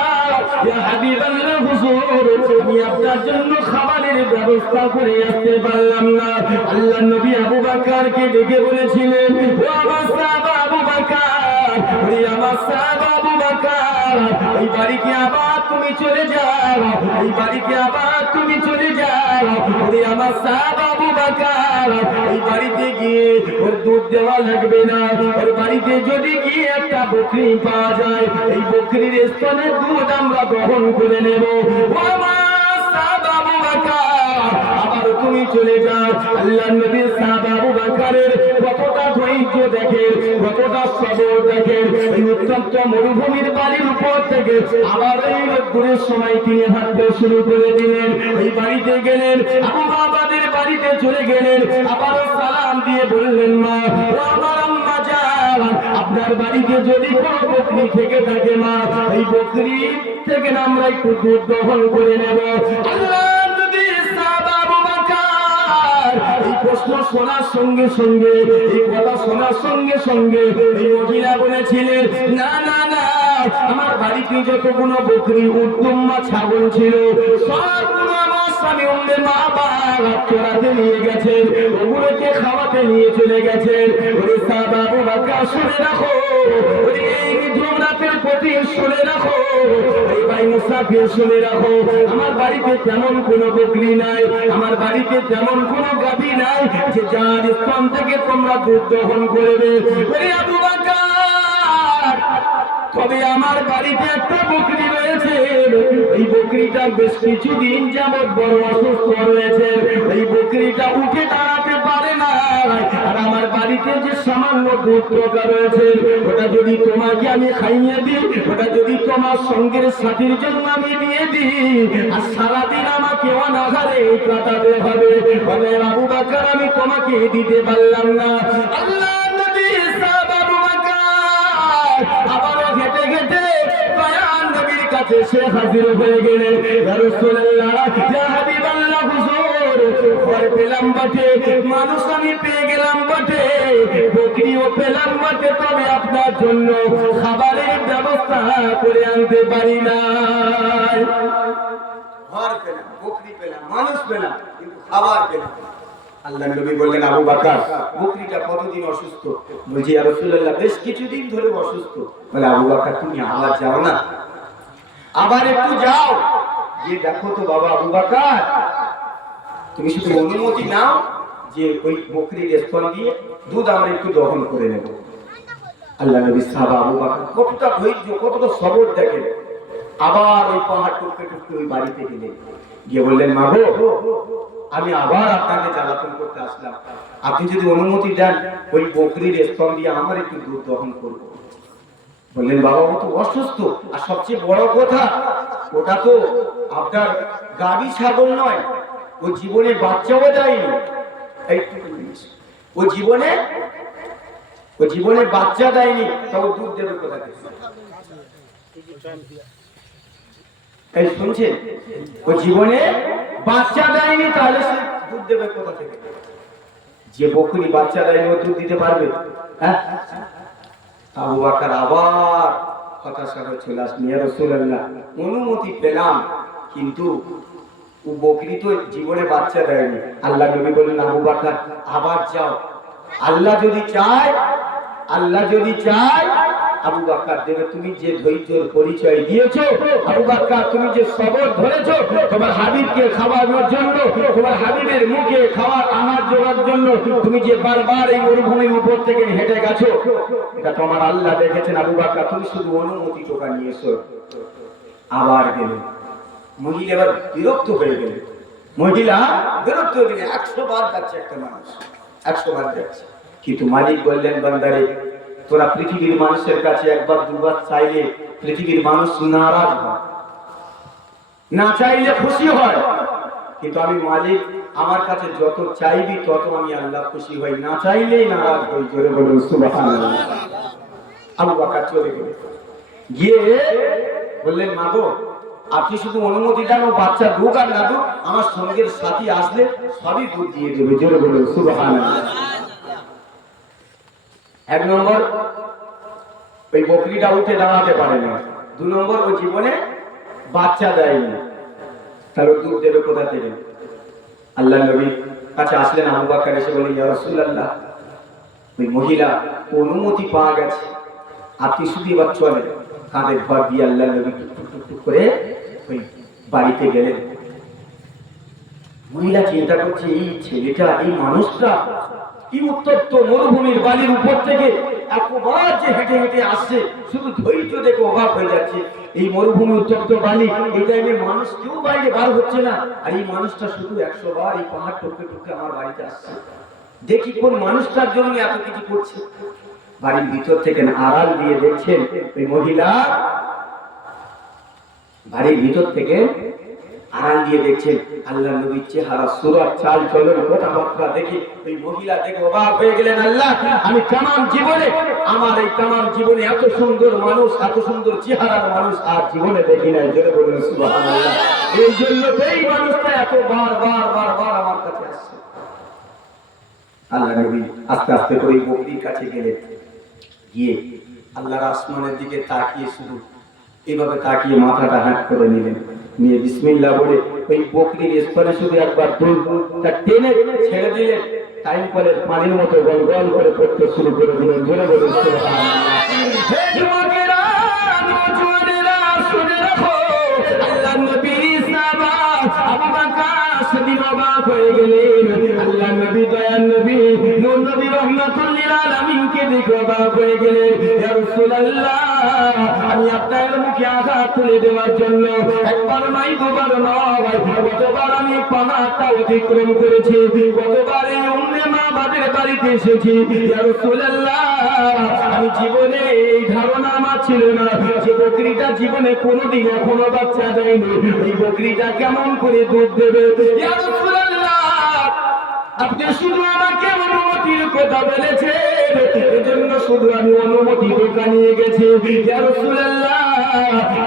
ইয়া হাবিবাল্লাহ, হুজুর, আমি আপনার জন্য খাবারের ব্যবস্থা করে আসতে পারলাম না। আল্লাহ নবী আবু বকরকে ডেকে বলেছিলেন, ও আমার সাহাবা আবু বকর, ওরে আমার সাহাবা আবু বকর, এই বাড়িতে আবার তুমি চলে যাও, এই বাড়িতে আবার তুমি চলে যাও। ওরে আমার সাহাবা আবু বকর, এই বাড়িতে গিয়ে ওর দুধ দেওয়া লাগবে না, ওর বাড়িতে যদি গিয়ে একটা বকরি পাওয়া যায়, এই বকরির স্তনের দুধ আমরা গ্রহণ করে নেব। ও আমার সাহাবা আবু বকর, আবার তুমি চলে যাও। আল্লাহ নবীর সাহাবা আবু বকরের কতটা ধৈর্য দেখেন, কতটা সবর দেখেন। এই উত্তপ্ত মরুভূমির বাড়ির উপর থেকে আবার এই রোদ্দুরের সময় তিনি হাঁটতে শুরু করে দিলেন। এই বাড়িতে গেলেন, আবু বাবাদের বাড়িতে চলে গেলেন, আবারও সালাম দিয়ে বললেন, মা, ও আমার আম্মা জান, আপনার বাড়িতে যদি কোনো বকরি থেকে থাকে মা, এই বকরি থেকে আমরা একটু দুধ দহন করে নেব। আল্লাহ এই প্রশ্ন শোনার সঙ্গে সঙ্গে, এই কথা শোনার সঙ্গে সঙ্গে এই মহিলা বলেছিলেন, না না না, আমার বাড়িতে যতগুলো বকরি, উত্তম মা, ছাগল ছিল, সবগুলো আমার স্বামী উম্মে মা বাবা চড়াতে নিয়ে গেছেন, ওগুলোকে খাওয়াতে নিয়ে চলে গেছেন। ওরে সাহাবা আবু বকর, শুনে রাখো, ওরে এই নিঝুম রাতের প্রতি শুনে রাখো, এই ভাই মুসাফির শুনে রাখো, আমার বাড়িতে তেমন কোনো বকরি নাই, আমার বাড়িতে তেমন কোনো গাভী নাই যে যার স্তন থেকে তোমরা দুধ দহন করবে। ওরে আবু বকর, তবে আমার বাড়িতে একটা বকরি রয়েছে, এই বকরিটা বেশ কিছুদিন যাবৎ বড় অসুস্থ রয়েছে, এই বকরিটা উঠে দাঁড়াতে পারে না, আর আমার বাড়িতে যে সামান্য দুধ দরকার রয়েছে, ওটা যদি তোমাকে আমি খাইয়ে দিই, ওটা যদি তোমার সঙ্গের সাথীর জন্য আমি দিয়ে দিই, আর সারাদিন আমাকে অনাহারে কাটাতে হবে, তবে আবু বকর আমি তোমাকে দিতে পারলাম না। আল্লাহ নবী সাহাবা আবু বকর আবারও ঘেটে ঘেটে দয়াল নবীর কাছে সে হাজির হয়ে গেলেন। ইয়া রাসূলুল্লাহ, ইয়া হাবিবাল্লাহ, হুজুর, ঘর পেলাম বটে, মানুষ আমি পেয়ে গেলাম বটে, বকরিও পেলাম বটে, তবে আপনার জন্য খাবারের ব্যবস্থা করে আনতে পারি না। ঘর পেলাম, বকরি পেলাম, মানুষ পেলাম, কিন্তু খাবার পেলাম। আল্লাহ নবী বললেন, আবু বকর, বকরিটা কতদিন অসুস্থ? বলছি, ইয়া রাসূলুল্লাহ, বেশ কিছুদিন ধরে অসুস্থ। বলে, আবু বকর, তুমি আবার যাও না, আবার একটু যাও, গিয়ে দেখো তো বাবা আবু বকর, তুমি শুধু অনুমতি নাও যে ওই বকরির স্তন দিয়ে দুধ আমরা একটু দহন করে নেব। আল্লাহ নবী সাহাবা আবু বকর কতটা ধৈর্য, কতটা সবর দেখেন। আবার ওই পাহাড় টপকে টপকে ওই বাড়িতে গেলেন, গিয়ে বললেন, মা গো, আমি আবার আপনাকে জ্বালাতন করতে আসলাম, আপনি যদি অনুমতি দেন ওই বকরির স্তন দিয়ে আমার একটু দুধ দহন করবো। বললেন, বাবা, ও তো অসুস্থ, আর সবচেয়ে বড় কথা, ওটা তো আপনার গাভী ছাগল নয়, ও জীবনে বাচ্চাও দেয়নি, ও জীবনে বাচ্চা দেয়নি, তাও দুধ দেবে কোথা থেকে? এই শুনছেন, ও জীবনে বাচ্চা দেয়নি, তাহলে সে দুধ দেবে কোথা থেকে? যে বকরি বাচ্চা দেয়নি, ও দুধ দিতে পারবে? হ্যাঁ। আবু বকর আবার হতাশা হয়ে চলে আসলেন, ইয়া রাসূলুল্লাহ, অনুমতি পেলাম, কিন্তু ও বকরি তো জীবনে বাচ্চা দেয়নি। আল্লাহ নবী বললেন, আবু বকর, আবার যাও, আল্লাহ যদি চায় আবু বকর দেবে। তুমি যে ধৈর্যের পরিচয় দিয়েছো, আবু বকর, তুমি যে সবর ধরেছো, তোমার হাবিবকে খাওয়ানোর জন্য, তোমার হাবিবের মুখে খাওয়ার আহার জোগার জন্য তুমি যে বারবার এই মরুভূমির উপর থেকে হেঁটে গেছো, এটা তোমার আল্লাহ দেখেছেন। আবু বকর, তুমি শুধু অনুমতি টোকা নিয়েছো। আবার গেলেন, মহিলা এবার বিরক্ত হয়ে গেলেন, 100 বার যাচ্ছে একটা মানুষ, 100 বার যাচ্ছে। কিন্তু মালিক বললেন, বান্দারে তোরা পৃথিবীর মানুষের কাছে একবার দুবার চাইলে পৃথিবীর মানুষ নারাজ হয়, না চাইলে খুশি হয়, কিন্তু আমি মালিক, আমার কাছে যত চাইবি তত আমি আল্লাহ খুশি হই, না চাইলেই নারাজ হই। জোরে বলুন সুবহানাল্লাহ। আবু বকর চলে গেলেন, গিয়ে বললেন, মাগো আপনি শুধু অনুমতি দেন, ও বাচ্চা দুধ আর না দুধ, আমার সঙ্গের সাথী আসলে সবই দুধ দিয়ে দেবে। জোরে বলুন সুবহানাল্লাহ। এক নম্বর, ওই বকরিটা উঠে দাঁড়াতে পারে না। 2 নম্বর, ও জীবনে বাচ্চা দেয়নি, তাহলে দুধ দেবে কোথা থেকে? আল্লাহ নবী কাছে আসলেন, আবু বকর এসে বলে, ইয়া রাসূলুল্লাহ, ওই মহিলা অনুমতি পাওয়া গেছে, আপনি শুধু এবার চলেন। কাঁধে ভর দিয়ে আল্লাহ নবী টুক করে ওই বাড়িতে গেলেন। মহিলা চিন্তা করছে, এই ছেলেটা, এই মানুষটা কি উত্তপ্ত মরুভূমির বালির উপর থেকে একবার যে হেঁটে হেঁটে আসছে, শুধু ধৈর্য দেখে অবাক হয়ে যাচ্ছে। এই মরুভূমি উত্তপ্ত বালি, এই টাইমে মানুষ কেউ বাইরে বার হচ্ছে না, আর এই মানুষটা শুধু 100 বার এই পাহাড় টপকে টপকে আমার বাড়িতে আসছে। দেখি কোন মানুষটার জন্য এত কিছু করছে। বাড়ির ভিতর থেকে আড়াল দিয়ে দেখছেন ওই মহিলা, বাড়ির ভিতর থেকে আড়াল দিয়ে দেখছেন আল্লাহ নবীর চেহারা, সুরত, চাল চলন, কথাবার্তা দেখে ওই মহিলা দেখে অবাক হয়ে গেলেন। আল্লাহ, আমি তামাম জীবনে, আমার এই তামাম জীবনে এত সুন্দর মানুষ, এত সুন্দর চেহারার মানুষ আর জীবনে দেখি নাই। জোরে বলুন সুবহানাল্লাহ। এই জন্য এই মানুষটা এত বার বার বার বার আমার কাছে আসছে। আল্লাহ নবী আস্তে আস্তে করে বকরির কাছে গেলেন, গিয়ে আল্লাহর আসমানের দিকে তাকিয়ে শুধু এইভাবে তাকিয়ে মাথাটা হাত করে নিলেন, নিয়ে বিসমিল্লাহ বলে ওই বকরির স্তনে শুধু একবার দুধটা টেনে ছেড়ে দিলেন। টাইম করে পানির মতো গল গল করে পড়তে শুরু করে দিলেন। জোরে বলে সুবহানাল্লাহ। হে যুবকেরা, নওজওয়ানেরা, শুনে রাখো, আল্লাহ নবীর সাহাবা আবু বকর সেদিন অবাক হয়ে গেলেন। আল্লাহ নবী, দয়ার নবী, নূর নবী, রহমাতুল লিল আলামিনকে দেখে অবাক হয়ে গেলেন। ইয়া রাসূলুল্লাহ, আমি আপনার মুখে আঘাত তুলে দেওয়ার জন্য একবার নয়, দুবার নয়, কতবার আমি পাহাড়টা অতিক্রম করেছি, কতবার এই উম্মে মাবাদের বাড়িতে এসেছি। ইয়া রাসূলুল্লাহ, আমি জীবনে এই ধারণা আমার ছিল না যে বকরিটা জীবনে কোনোদিন এখনো বাচ্চা দেয়নি, এই বকরিটা কেমন করে দুধ দেবে। ইয়া রাসূলুল্লাহ, আপনি শুধু আমাকে অনুমতির কথা বলেছেন, এজন্য শুধু আমি অনুমতি টোকা নিয়ে গেছি। ইয়া রাসূলুল্লাহ,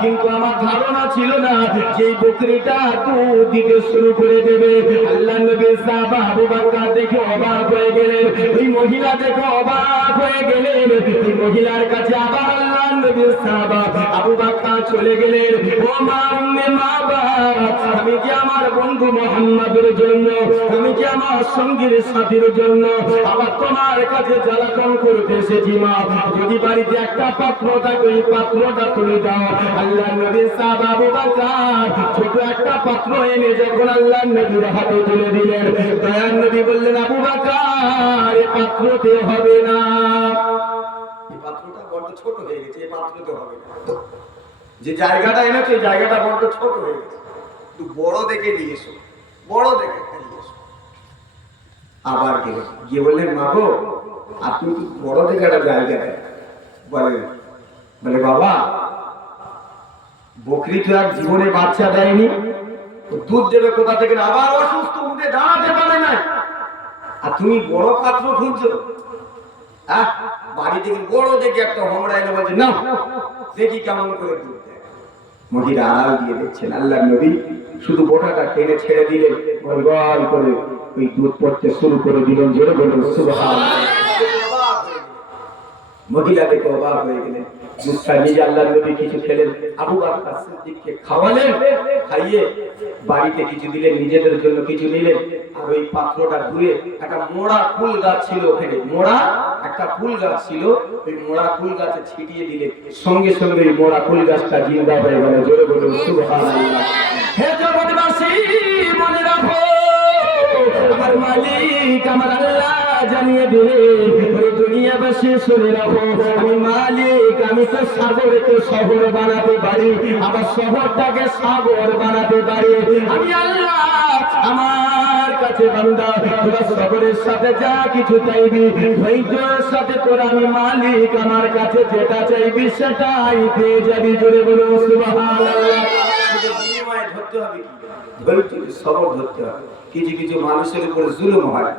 কিন্তু আমার ধারণা ছিল না যে এই বকরিটা দুধ দিতে শুরু করে দেবে। আল্লাহ নবীর সাহাবা আবু বকর দেখে অবাক হয়ে গেলেন, ওই মহিলা দেখে অবাক হয়ে গেলেন। এই মহিলার কাছে আবার আল্লাহ নবীর সাহাবা আবু বকর চলে গেলেন। ও মা, উম্মে মাবা, আমি কি আমার বন্ধু মুহাম্মাদের জন্য, আমি কি আমার সঙ্গীর সাথীর জন্য আবার তোমার কাছে জ্বালাতন করতে এসেছি। মা, যদি বাড়িতে একটা পাত্র থাকে, ওই পাত্রটা তুলে দাও। আল্লাহ নবীর সাহাবা আবু বকর ছোট একটা পাত্র এনে যখন আল্লাহ নবীর হাতে তুলে দিলেন, দয়ার নবী বললেন, আবু বকর, এই পাত্রতে হবে না, এই পাত্রটা বড় ছোট হয়ে গেছে, এই পাত্রতে হবে না। যে জায়গাটা এনেছে এই জায়গাটা বড় ছোট হয়ে গেছে, একটু বড় দেখে নিয়ে এসো, বড় দেখে নিয়ে এসো। আবার গিয়ে বললেন, মা গো, আপনি কি বড় দেখে একটা জায়গা দেন? বলে বাবা, বকরি তো আর জীবনে বাচ্চা দেয়নি, দুধ দেবে কোথা থেকে? আবার অসুস্থ, উঠে দাঁড়াতে পারে না, আর তুমি বড় পাত্র খুঁজছো? হ্যাঁ, বাড়ি থেকে বড় দেখে একটা হোমরা এনে বলছে, না দেখি কেমন করে দুধ দেয়। মহিলা আড়াল দিয়ে দেখছেন, আল্লাহ নবী শুধু বোটাটা টেনে ছেড়ে দিলেন, গল গল করে ওই দুধ পড়তে শুরু করে দিলেন। জোরে বলুন সুবহানাল্লাহ। মহিলা দেখে অবাক হয়ে গেলেন। দুধটা নিজে আল্লাহ নবী কিছু খেলেন, আবু বকর সিদ্দিককে খাওয়ালেন, খাইয়ে বাড়িতে কিছু দিলেন, নিজেদের জন্য কিছু নিলেন। আর ওই পাত্রটা ধুয়ে, একটা মোড়া ফুল গাছ ছিল ওখানে, মোড়া একটা ফুল গাছ ছিল, ওই মোড়া ফুল গাছে ছিটিয়ে দিলেন, সঙ্গে সঙ্গে ওই মোড়া ফুল গাছটা জিন্দা হয়ে গেল। জোরে বলুন সুবহানাল্লাহ। হে জগৎবাসী, মনে রাখো, আমার মালিক, আমার আল্লাহ জানিয়ে দিলেন, ওই দুনিয়াবাসী শুনে রাখো, আমি মালিক, আমি তো সাগরকে শহর বানাতে পারি, আবার শহরটাকে সাগর বানাতে পারি। আমি আল্লাহ, আমার কাছে বান্দা তোরা সবরের সাথে যা কিছু চাইবি ধৈর্যের সাথে তোরা আমি মালিক আমার কাছে যেটা চাইবি সেটাই পেয়ে যাবি। জোরে বলুন সুবহানাল্লাহ। বিনিময়ে ধরতে হবে কি? ধৈর্য সবর ধরতে হবে। কিছু কিছু মানুষের উপরে জুলুম হয়,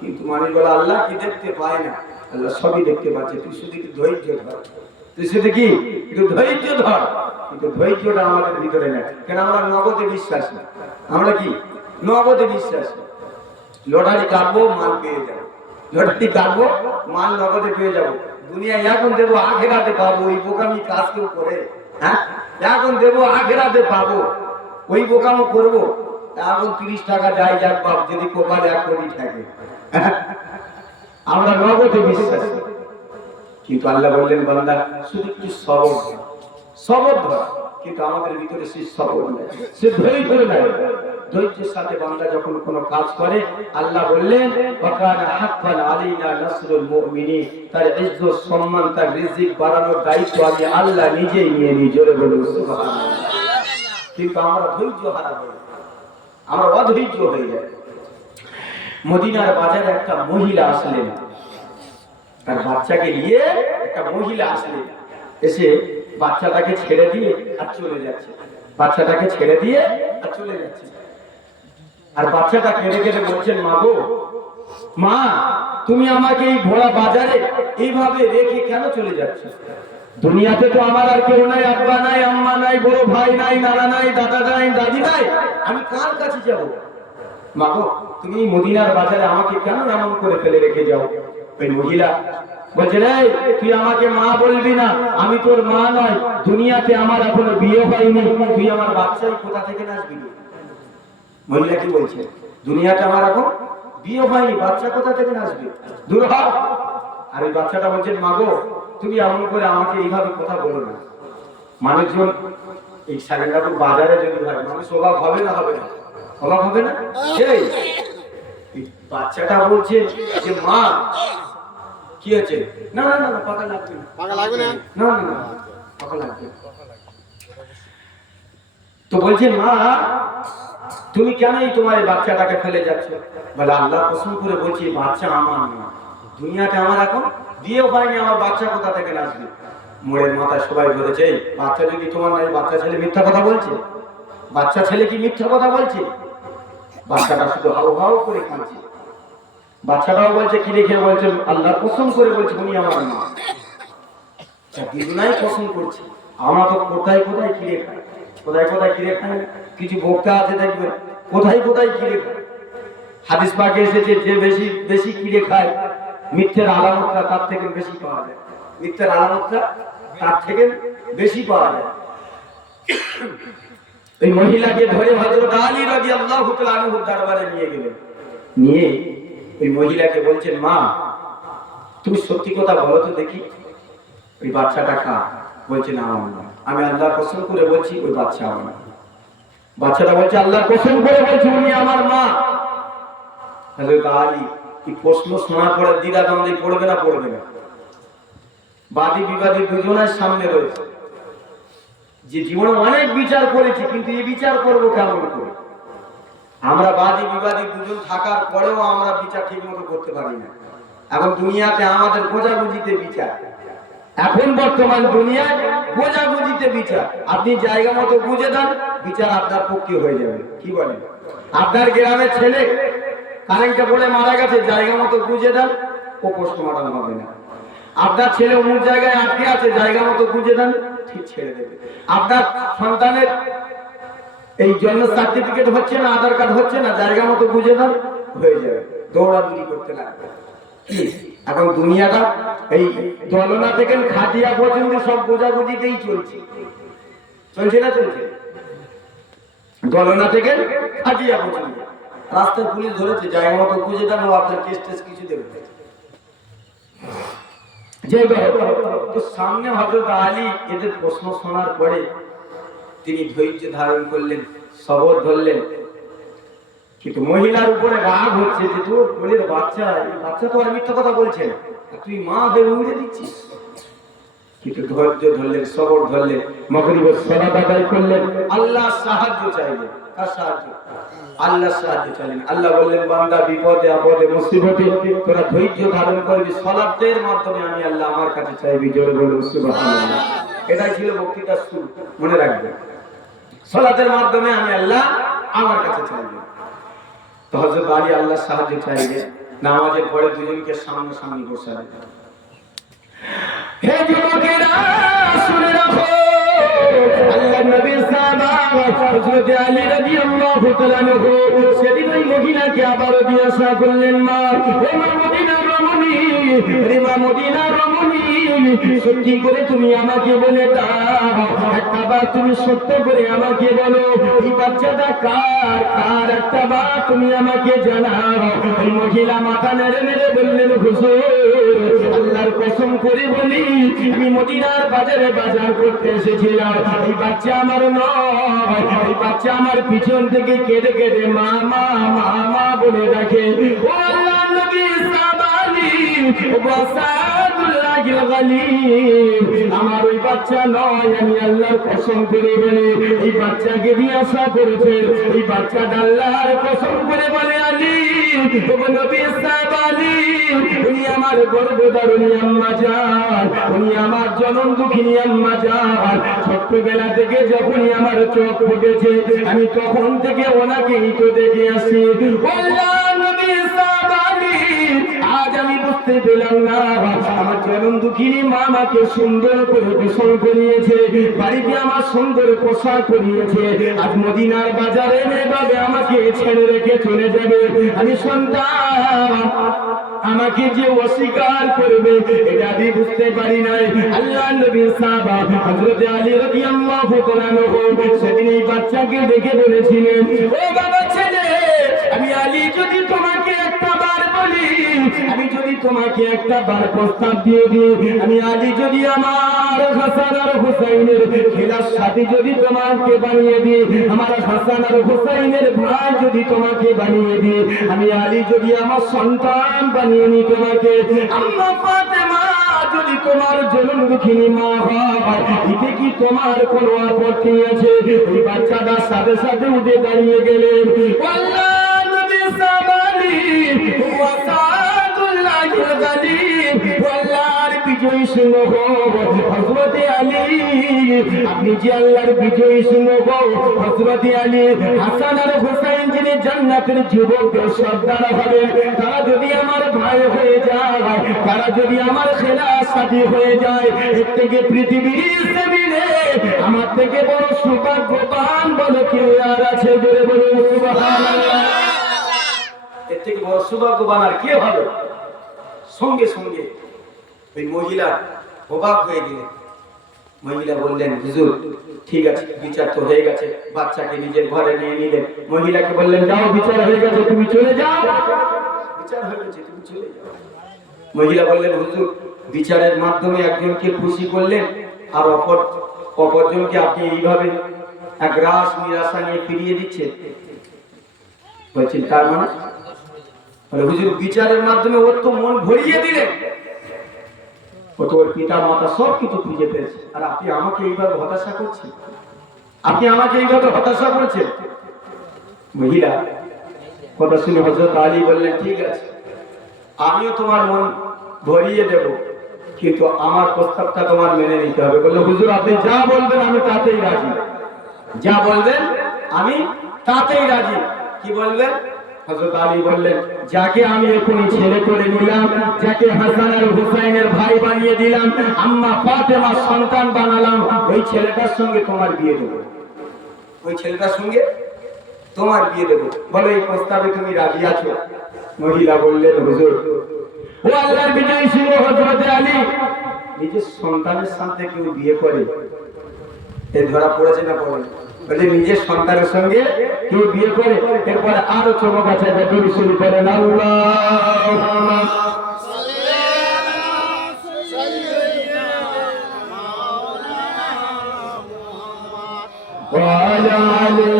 কিন্তু মানুষ বলে আল্লাহ কি দেখতে পায় না? আল্লাহ সবই দেখতে পাচ্ছে, তুই শুধু একটু ধৈর্য ধর, তুই শুধু কি একটু ধৈর্য ধর। কিন্তু ধৈর্যটা আমাদের ভিতরে নেই, কেন আমরা নগদে বিশ্বাসী। আমরা কি নগদে বিশ্বাসী? লটারি কাটবো মাল পেয়ে যাবো, লটারি কাটবো মাল নগদে পেয়ে যাবো। দুনিয়ায় এখন দেবো আখেরাতে পাবো, ওই বোকামি কাজ কেউ করে? হ্যাঁ, এখন দেবো আখেরাতে পাবো, ওই বোকামো করবো। এখন 30 টাকা যাই যাক বাপ, যদি কপালে 1 কোটি থাকে। আমরা নগদে বিশ্বাসী, কিন্তু আল্লাহ বললেন বান্দা শুধু একটু সবর ধর, সবর ধর। কিন্তু আমাদের ভিতরে সেই সবর নেই, সে ধৈর্য নেই। ধৈর্যের সাথে বান্দা যখন কোনো কাজ করে, আল্লাহ বললেন ওয়াকানা হাক্কান আলাইনা নাসরুল মুমিনিন, তার ইজ্জত সম্মান তার রিজিক বাড়ানোর দায়িত্ব আমি আল্লাহ নিজেই নিয়ে নিই। জোরে বলুন সুবহানাল্লাহ। কিন্তু আমরা ধৈর্য হারা হই, আমরা অধৈর্য হয়ে যাই। মদিনার বাজারে একটা মহিলা আসলেন, তার বাচ্চাকে নিয়ে একটা মহিলা আসলেন, এসে বাচ্চাটাকে ছেড়ে দিয়ে আর চলে যাচ্ছে, বাচ্চাটাকে ছেড়ে দিয়ে আর চলে যাচ্ছে। আর বাচ্চাটা কেঁদে কেঁদে বলছেন, মা গো, মা তুমি আমাকে এই ঘোড়া বাজারে এইভাবে রেখে কেন চলে যাচ্ছ? দুনিয়াতে তো আমার আর কেউ নাই, আব্বা নাই, আম্মা নাই, বড় ভাই নাই, নানা নাই, দাদা নাই, দাদি নাই, আমি কার কাছে যাব? মা গো, তুমি মদিনার বাজারে আমাকে কেন এমন করে ফেলে রেখে যাও? ওই মহিলা বলছেন, এই তুই আমাকে মা বলবি না, আমি তোর মা নয়, দুনিয়াতে আমার এখনো বিয়ে হয়নি, তুই আমার বাচ্চাই কোথা থেকে আসবি? মহিলা কি বলছে, দুনিয়াতে আমার এখন বিয়ে হয়নি, বাচ্চা কোথা থেকে আসবে, দূর হ। আর ওই বাচ্চাটা বলছেন, মা গো তুমি এমন করে আমাকে এইভাবে কথা বলো না। মানুষজন এই সাগেন্দ্রপুর বাজারে যদি হয়, মানুষ অবাক হবে না? হবে না? অবাক হবে না? এই বাচ্চাটা বলছে যে মা কি হয়েছে? না না না পাকা লাগবে না, পাকা লাগবে না, না না না পাকা লাগবে। তো বলছে, মা তুমি কেনই তোমার এই বাচ্চাটাকে ফেলে যাচ্ছ? বলে, আল্লাহ কসম করে বলছি বাচ্চা আমার না, দুনিয়াতে আমার এখন বিয়ে হয়নি, আমার বাচ্চা কোথা থেকে আসবে? মোড়ের মাথায় সবাই বলেছে, এই বাচ্চা যদি তোমার নাই, বাচ্চা ছেলে মিথ্যা কথা বলছে? বাচ্চা ছেলে কি মিথ্যা কথা বলছে? বাচ্চাটা শুধু হাউ হাউ করে কাঁদছে। বাচ্চাটাও বলছে, কি রেখে বলছে, আল্লাহ কসম করে বলছে উনি আমার মা। দুজনাই কসম করছে। আমরা তো কোথায় কোথায় কিনে খাই, কোথায় কোথায় কিনে খাই, কিছু বক্তা আছে দেখবে কোথায় কোথায় কিনে খায়। হাদিস পাকে এসেছে, যে বেশি বেশি কিনে খায় মিথ্যের আলামতটা তার থেকে বেশি পাওয়া যায়, মিথ্যের আলামতটা তার থেকে বেশি পাওয়া যায়। ওই মহিলাকে ধরে হযরত আলী রাদিয়াল্লাহু তাআলা আনহুর দরবারে নিয়ে গেলেন, নিয়ে ওই মহিলাকে বলছেন, মা তুমি সত্যি কথা বলো তো দেখি, ওই বাচ্চাটা কার? বলছে, না আমার না, আমি আল্লাহর কসম করে বলছি ওই বাচ্চা আমার। বাচ্চাটা বলছে, আল্লাহর কসম করে বলছি উনি আমার মা। হযরত আলী কি প্রশ্ন শোনার পরে দ্বিধাদ্বন্দ্বে পড়বে না পড়বে না? বাদী বিবাদী দুজনের সামনে রয়েছে, যে জীবনে অনেক বিচার করেছি, কিন্তু এই বিচার করবো কেমন করে? আমরা বাদী বিবাদী দুজন থাকার পরেও আমরা বিচার ঠিক মতো করতে পারি না। এখন দুনিয়াতে আমাদের গোজাগুজিতে বিচার, এখন বর্তমান দুনিয়ায় গোজাগুজিতে বিচার। আপনি জায়গা মতো বুঝে দেন, বিচার আপনার পক্ষে হয়ে যাবে। কি বলেন? আপনার গ্রামের ছেলে কারেন্টে পড়ে মারা গেছে, জায়গা মতো বুঝে দেন, ও পোস্টমর্টম হবে না। আপনার ছেলে অমুক জায়গায় আটকে আছে, জায়গা মতো বুঝে দেন, ঠিক ছেড়ে দেবে। আপনার সন্তানের এই জন্ম সার্টিফিকেট হচ্ছে না, আধার কার্ড হচ্ছে না, জায়গা মতো বুঝে দেন, হয়ে যাবে। দৌড়াদৌড়ি করতে লাগবে। এখন দুনিয়াটা এই দলনা থেকে খাটিয়া পর্যন্ত সব গোজাগুজিতেই চলছে, চলছে না? চলছে। দলনা থেকে খাটিয়া পর্যন্ত রাস্তায় পুলিশ ধরেছে, জায়গা মতো বুঝে দেন, ও আপনার কেস টেস কিছু দেবে। তো সামনে হযরত আলী এদের প্রশ্ন শোনার পরে তিনি ধৈর্য ধারণ করলেন, সবর ধরলেন। কিন্তু মহিলার উপরে রাগ হচ্ছে যে তোর কোলের বাচ্চা, এই বাচ্চা তো আর মিথ্যা কথা বলছে না, তুই মা হয়ে উড়ে দিচ্ছিস। কিন্তু ধৈর্য ধরলেন, সবর ধরলেন, মাগরিবের সালাত আদায় করলেন, আল্লাহ সাহায্য চাইলেন। কার সাহায্য? আল্লাহ সাহায্য চাইলেন। আল্লাহ বললেন, বান্দা বিপদে আপদে মুসিবতে তোরা ধৈর্য ধারণ করবি, সালাতের মাধ্যমে আমি আল্লাহ আমার কাছে চাইবি। জোরে বলুন সুবহানাল্লাহ। এটাই ছিল বক্তৃতার শুরু, মনে রাখবেন। সালাতের মাধ্যমে আমি আল্লাহ আমার কাছে চাইবি। তো হযরত আলী আল্লাহ সাহায্য চাইলেন, নামাজের পরে দুজনকে সামনাসামনি বসালেন। হে যুবকেরা শুনে রাখো, আল্লাহর নবী সাহাবা হযরত আলী রাদিয়াল্লাহু তাআলা আনহু সেদিন ওই মহিলাকে আবারও জিজ্ঞাসা করলেন, মা হে মদিনার রমণী, হে মদিনার রমণী, সত্যি করে তুমি আমাকে বলে দাও, একটা বার তুমি সত্য করে আমাকে বলো, এই বাচ্চাটা কার? কার একটা বার তুমি আমাকে জানাও। ওই মহিলা মাথা নেড়ে নেড়ে বললেন, হুজুর আল্লাহর কসম করে বলি, আমি মদিনার বাজারে বাজার করতে এসেছিলাম, এই বাচ্চা আমার নয়, এই বাচ্চা আমার পিছন থেকে কেঁদে কেঁদে মা মা মা মা বলে ডাকে। ও আল্লাহর নবী সাবালি ওয়াসাদুল্লাহিল গালিব, আমার ওই বাচ্চা নয়, আমি আল্লাহর কসম করে বলি এই বাচ্চাকে দিয়ে আশা করেছে, এই বাচ্চাটা আল্লাহর কসম করে বলে, আলী ও নবী সাবালি, উনি আমার গর্ভধারিণী আম্মা জান, উনি আমার জনম দুঃখিনী আম্মা জান। ছোট্টবেলা থেকে যখনই আমার চোখ ফুটেছে আমি তখন থেকে ওনাকেই তো দেখে আসি। আল্লাহর নবী সাবালি, আজ আমি বুঝতে পেলাম না আমার জনম দুঃখিনী মা আমাকে সুন্দর করে গোসল করিয়েছে, বাড়িতে আমার সুন্দর পোশাক করিয়েছে, আজ মদিনার বাজারে এভাবে আমাকে ছেড়ে রেখে চলে যাবে। আমি সন্তান, আমাকে যে অস্বীকার করবে এটা আমি বুঝতে পারি নাই। আল্লাহর নবী সাহাবা হযরত আলী রাদিয়াল্লাহু তাআলা আনহু সেদিন এই বাচ্চাকে দেখে বলেছিলেন, ও বাবা ছেলে, আমি আলী যদি তোমাকে একটা বার বলি, আমি যদি তোমাকে একটা বার প্রস্তাব দিয়ে দিই, আমি আলী যদি আমার হাসান আর হুসাইনের খেলার সাথে যদি তোমাকে বানিয়ে দিই, আমার হাসান আর হুসাইনের ভাই যদি তোমাকে বানিয়ে দিই, আমি আলী যদি আমার সন্তান বানিয়ে নি তোমাকে, আম্মা ফাতেমা যদি তোমার জনম দুঃখিনী মা হয়, এতে কি তোমার কোনো আপত্তি আছে? ওই বাচ্চাটা সাথে সাথে উঠে দাঁড়িয়ে গেলেন। আল্লাহর নবী সাবালি ওয়াসাদুল্লাহিল গালিব, আল্লাহর বিজয়ী সিংহ হযরত আলী, আপনি যে আল্লাহর বিজয়ী সিংহ হযরত আলী, হাসান আর হুসাইন যিনি জান্নাতের যুবকদের সর্দার হবেন, তারা যদি আমার ভাই হয়ে যায়, তারা যদি আমার খেলার সাথী হয়ে যায়, এর থেকে পৃথিবীর জমিনে আমার থেকে বড় সৌভাগ্যবান বলে কেউ আর আছে? জোরে বলুন সুবহানাল্লাহ। এর থেকে বড় সৌভাগ্যবান আর কে হবে? সঙ্গে সঙ্গে ওই মহিলা অবাক হয়ে গেলেন। মহিলা বললেন, হুজুর ঠিক আছে, বিচার তো হয়ে গেছে। বাচ্চাকে নিজের ঘরে নিয়ে নিলেন। মহিলাকে বললেন, যাও, বিচার হয়ে গেছে, তুমি চলে যাও। বিচার হয়ে গেছে, তুমি চলে যাও। মহিলা বললেন, হুজুর বিচারের মাধ্যমে একজনকে খুশি করলেন আর অপরজনকে আপনি এইভাবে এক রাস নিরাশা নিয়ে ফিরিয়ে দিচ্ছেন। বলছেন তার মানে? বলে, হুজুর বিচারের মাধ্যমে ওর তো মন ভরিয়ে দিলেন, ও তো ওর পিতা মাতা সব কিছু খুঁজে পেয়েছে, আর আপনি আমাকে এইভাবে হতাশা করছেন, আপনি আমাকে এইভাবে হতাশা করছেন। মহিলা কথা শুনে হযরত আলী বললেন, ঠিক আছে, আমিও তোমার মন ভরিয়ে দেব, কিন্তু আমার প্রস্তাবটা তোমার মেনে নিতে হবে। বললো, হুজুর আপনি যা বলবেন আমি তাতেই রাজি, যা বলবেন আমি তাতেই রাজি। কি বলবেন? হযরত আলী বললেন, যাকে আমি এখনই ছেলে করে নিলাম, যাকে হাসান আর হুসাইনের ভাই বানিয়ে দিলাম, আম্মা ফাতেমার সন্তান বানালাম, ওই ছেলেটার সঙ্গে তোমার বিয়ে দেবো, ওই ছেলেটার সঙ্গে তোমার বিয়ে দেবো। বলো, এই প্রস্তাবে তুমি রাজি আছো? মহিলা বললেন, হুজুর ও আল্লাহর বিজয়ী সিংহ হযরত আলী, নিজের সন্তানের সাথে কেউ বিয়ে করে এ ধরা পড়েছে না পড়ে? বলে, নিজের সন্তানের সঙ্গে কেউ বিয়ে করে? এরপরে আরো চমক আছে, নবী শুরু করেন, আল্লাহুম্মা ওয়া আলা আলি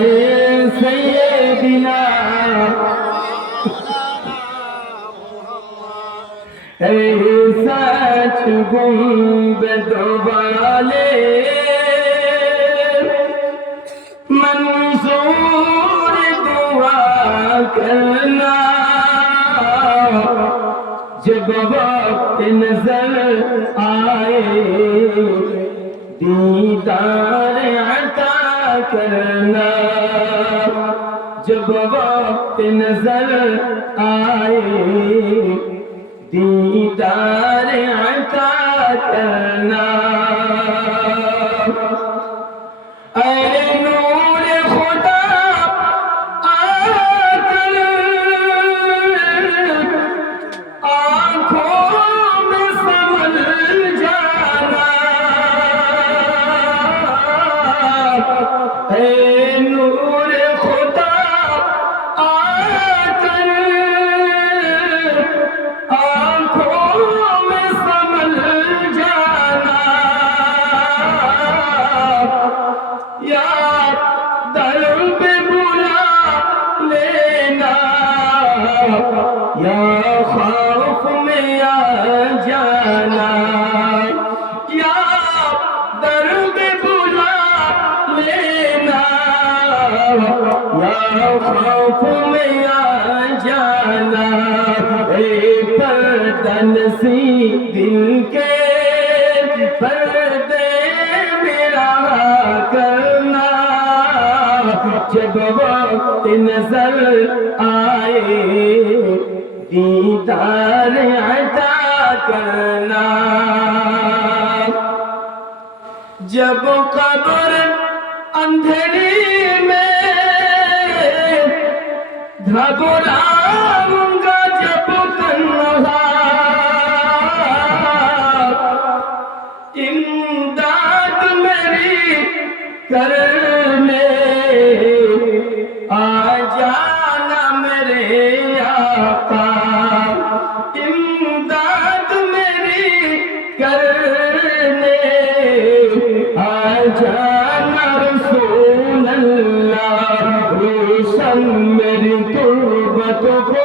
সাইয়্যিদিনা এই गुंबद वाले मंजूर दुआ करना जब वक्त नजर आए दीदार अता करना जब वक्त नजर आए दीदार अता करना ऐ नूर खुदा आकर आँखों में समझ जाना ऐ नूर खुदा आकर आँखों में समझ जाना या दर पे बुला लेना या खौफ में आ जाना या दर पे बुला लेना या खौफ में आ जाना ए पर्दन सी दिल के पर्दे मेरा करना जब वक्त नजर आए दीदार अता करना जब कब्र अंधेरी में घबराऊंगा जब तन्हा इमदाद मेरी करने आ जाना मेरे आका इमदाद मेरी करने आ जाना रसूल अल्लाह रोशन मेरी तुर्बत को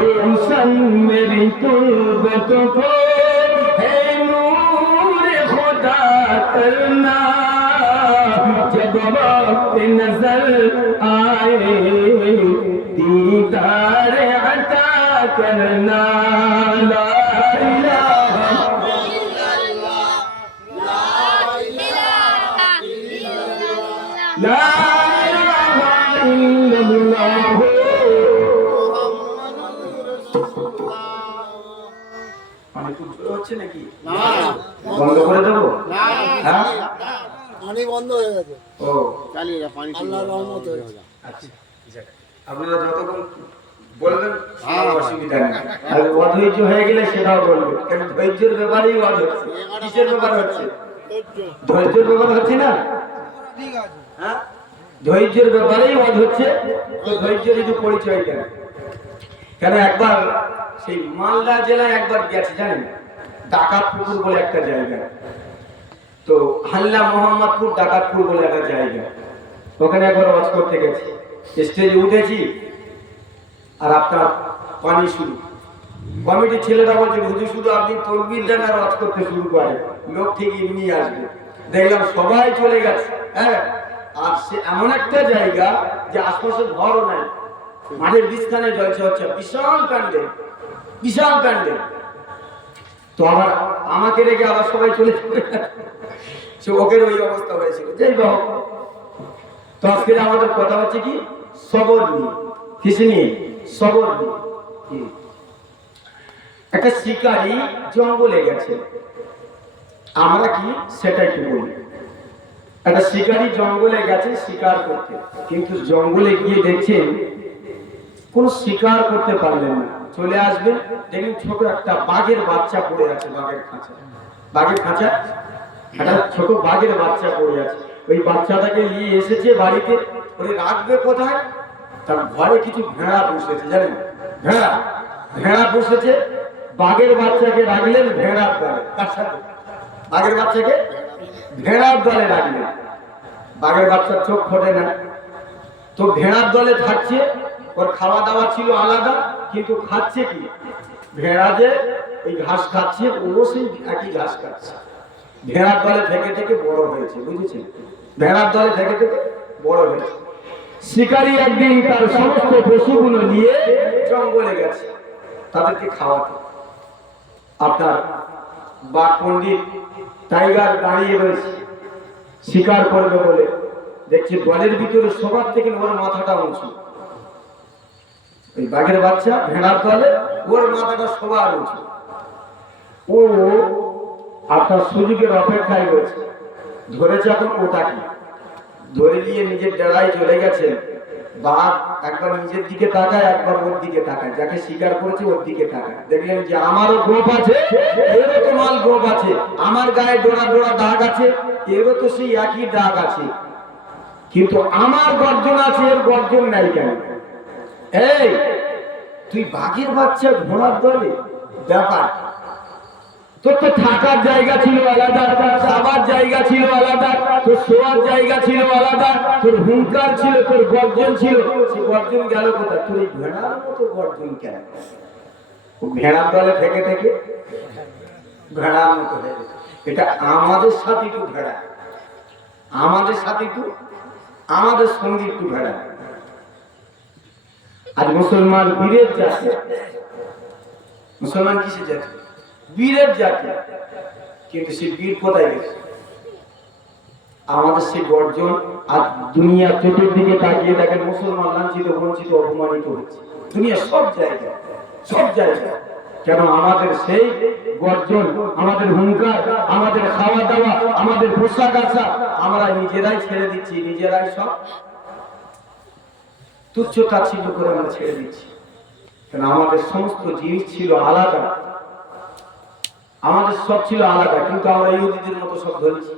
रोशन मेरी तुर्बत को है नूर खुदा करना जब वक्त नजर आए दीदार अता करना ला इलाहा ला इलाहा इल्लल्लाह হচ্ছে নাকি বন্ধ করে দেবো হ্যাঁ পানি বন্ধ হয়ে গেছে ও চালিয়ে যা পানি আল্লাহর রহমত হয়ে গেছে আচ্ছা আপনারা যতক্ষণ বলবেন অসুবিধা নেই আর অধৈর্য হয়ে গেলে সেটাও বলবেন কারণ ধৈর্যের ব্যাপারেই ওয়াজ হচ্ছে কিসের ব্যাপার হচ্ছে ধৈর্যের ব্যাপার হচ্ছে না ঠিক আছে হ্যাঁ ধৈর্যের ব্যাপারেই ওয়াজ হচ্ছে তো ধৈর্যের একটু পরিচয় দেন কেন একবার সেই মালদা জেলায় একবার গেছে জানেন ডাকাতপুকুর বলে একটা জায়গা তো হাল্লা মোহাম্মদপুর ডাকাতপুর বলে একটা জায়গা ওখানে একবার ওয়াজ করতে গেছি স্টেজে উঠেছি আর আপনার পানি শুরু কমিটির ছেলেরা বলছে হুজুর শুধু আপনি তকবীর দেন আর ওয়াজ করতে শুরু করেন লোক ঠিক এমনি আসবে দেখলাম সবাই চলে গেছে হ্যাঁ আর সে এমন একটা জায়গা যে আশপাশে ঘরও নাই মাঠের বিস্তানে জলসা হচ্ছে বিশাল প্যান্ডেল তো আবার আমাকে রেখে আবার সবাই চলে সে ওকে ওই অবস্থা হয়েছিল যাই হোক তো আজকে আমাদের কথা হচ্ছে কি সবর নিয়ে কিসে নিয়ে সবর নিয়ে একটা শিকারী জঙ্গলে গেছে আমরা কি সেটা একটু বলি একটা শিকারী জঙ্গলে গেছে শিকার করতে কিন্তু জঙ্গলে গিয়ে দেখছেন কোন শিকার করতে পারলেন না চলে আসবেন দেখুন ছোট একটা বাঘের বাচ্চা পড়ে আছে বাঘের খাঁচা একটা ছোট বাঘের বাচ্চা পড়ে আছে ওই বাচ্চাটাকে নিয়ে এসেছে বাড়িতে ওরে রাখবে কোথায় তার ঘরে কিছু ভেড়া বসেছে জানেন ভেড়া বসেছে বাঘের বাচ্চাকে রাখলেন ভেড়ার দলে তার সাথে বাঘের বাচ্চাকে ভেড়ার দলে রাখলেন বাঘের বাচ্চার চোখ ফোটে না তো ভেড়ার দলে থাকছে ওর খাওয়া দাওয়া ছিল আলাদা কিন্তু খাচ্ছে কি ভেড়া যে এই ঘাস খাচ্ছে, ও সেই একই ঘাস খাচ্ছে। ভেড়ার দলে থেকে থেকে বড় হয়েছে, বুঝেছেন? ভেড়ার দলে থেকে থেকে বড় হয়েছে। শিকারী একদিন তার সমস্ত পশুগুলো নিয়ে জঙ্গলে গেছে তাদেরকে খাওয়াতে। আপনার বাঘ পণ্ডিত টাইগার দাঁড়িয়ে রয়েছে শিকার করবে বলে, দেখছে দলের ভিতরে সবার থেকে ওর মাথাটা উঁচু। ওই বাঘের বাচ্চা ভেড়ার দলে, ওর মাথাটা সবার উঁচু। ও আপনার সুযোগের অপেক্ষায় রয়েছে, ধরেছে। এখন ওটাকে ধরে নিয়ে নিজের ডেরায় চলে গেছে। বাঘ একবার নিজের দিকে তাকায়, একবার ওর দিকে তাকায়, যাকে শিকার করেছে ওর দিকে তাকায়। দেখলেন যে আমারও গোপ আছে, এরও তো মাল গোপ আছে, আমার গায়ে ডোরা ডোরা দাগ আছে, এরও তো সেই একই দাগ আছে, কিন্তু আমার গর্জন আছে, এর গর্জন নাই কেন? এই তুই বাঘের বাচ্চা ঘোড়ার দলে? ব্যাপার তোর তো থাকার জায়গা ছিল আলাদা, খাবার জায়গা ছিল আলাদা, তোর শোয়ার জায়গা ছিল আলাদা, তোর হুঙ্কার ছিল, তোর গর্জন ছিল, সে গর্জন গেল কোথায়? তোর এই ভেড়ার মতো গর্জন কেন? ভেড়ার দলে থেকে থেকে ভেড়ার মতো হয়ে গেছে। এটা আমাদের সাথে একটু ভেড়া, আমাদের সাথে একটু, আমাদের সঙ্গে একটু ভেড়া। আজ মুসলমান বীরের জাতি, মুসলমান কিসের জাতি? বীরের জাতি। কিন্তু সে বীর কোথায় গেছে? আমাদের সেই গর্জন। আর দুনিয়া চতুর্দিকে তাকিয়ে দেখেন মুসলমান লাঞ্ছিত, বঞ্চিত, অপমানিত হচ্ছে দুনিয়া সব জায়গায়, সব জায়গায়। কেন? আমাদের সেই গর্জন, আমাদের হুঙ্কার, আমাদের খাওয়া দাওয়া, আমাদের পোশাক আশাক আমরা নিজেরাই ছেড়ে দিচ্ছি, নিজেরাই সব তুচ্ছ তাচ্ছিল্য করে আমরা ছেড়ে দিচ্ছি। কেন? আমাদের সমস্ত জিনিস ছিল আলাদা, আমাদের সব ছিল আলাদা, কিন্তু আমরা ইহুদিদের মতো সব ধরেছি।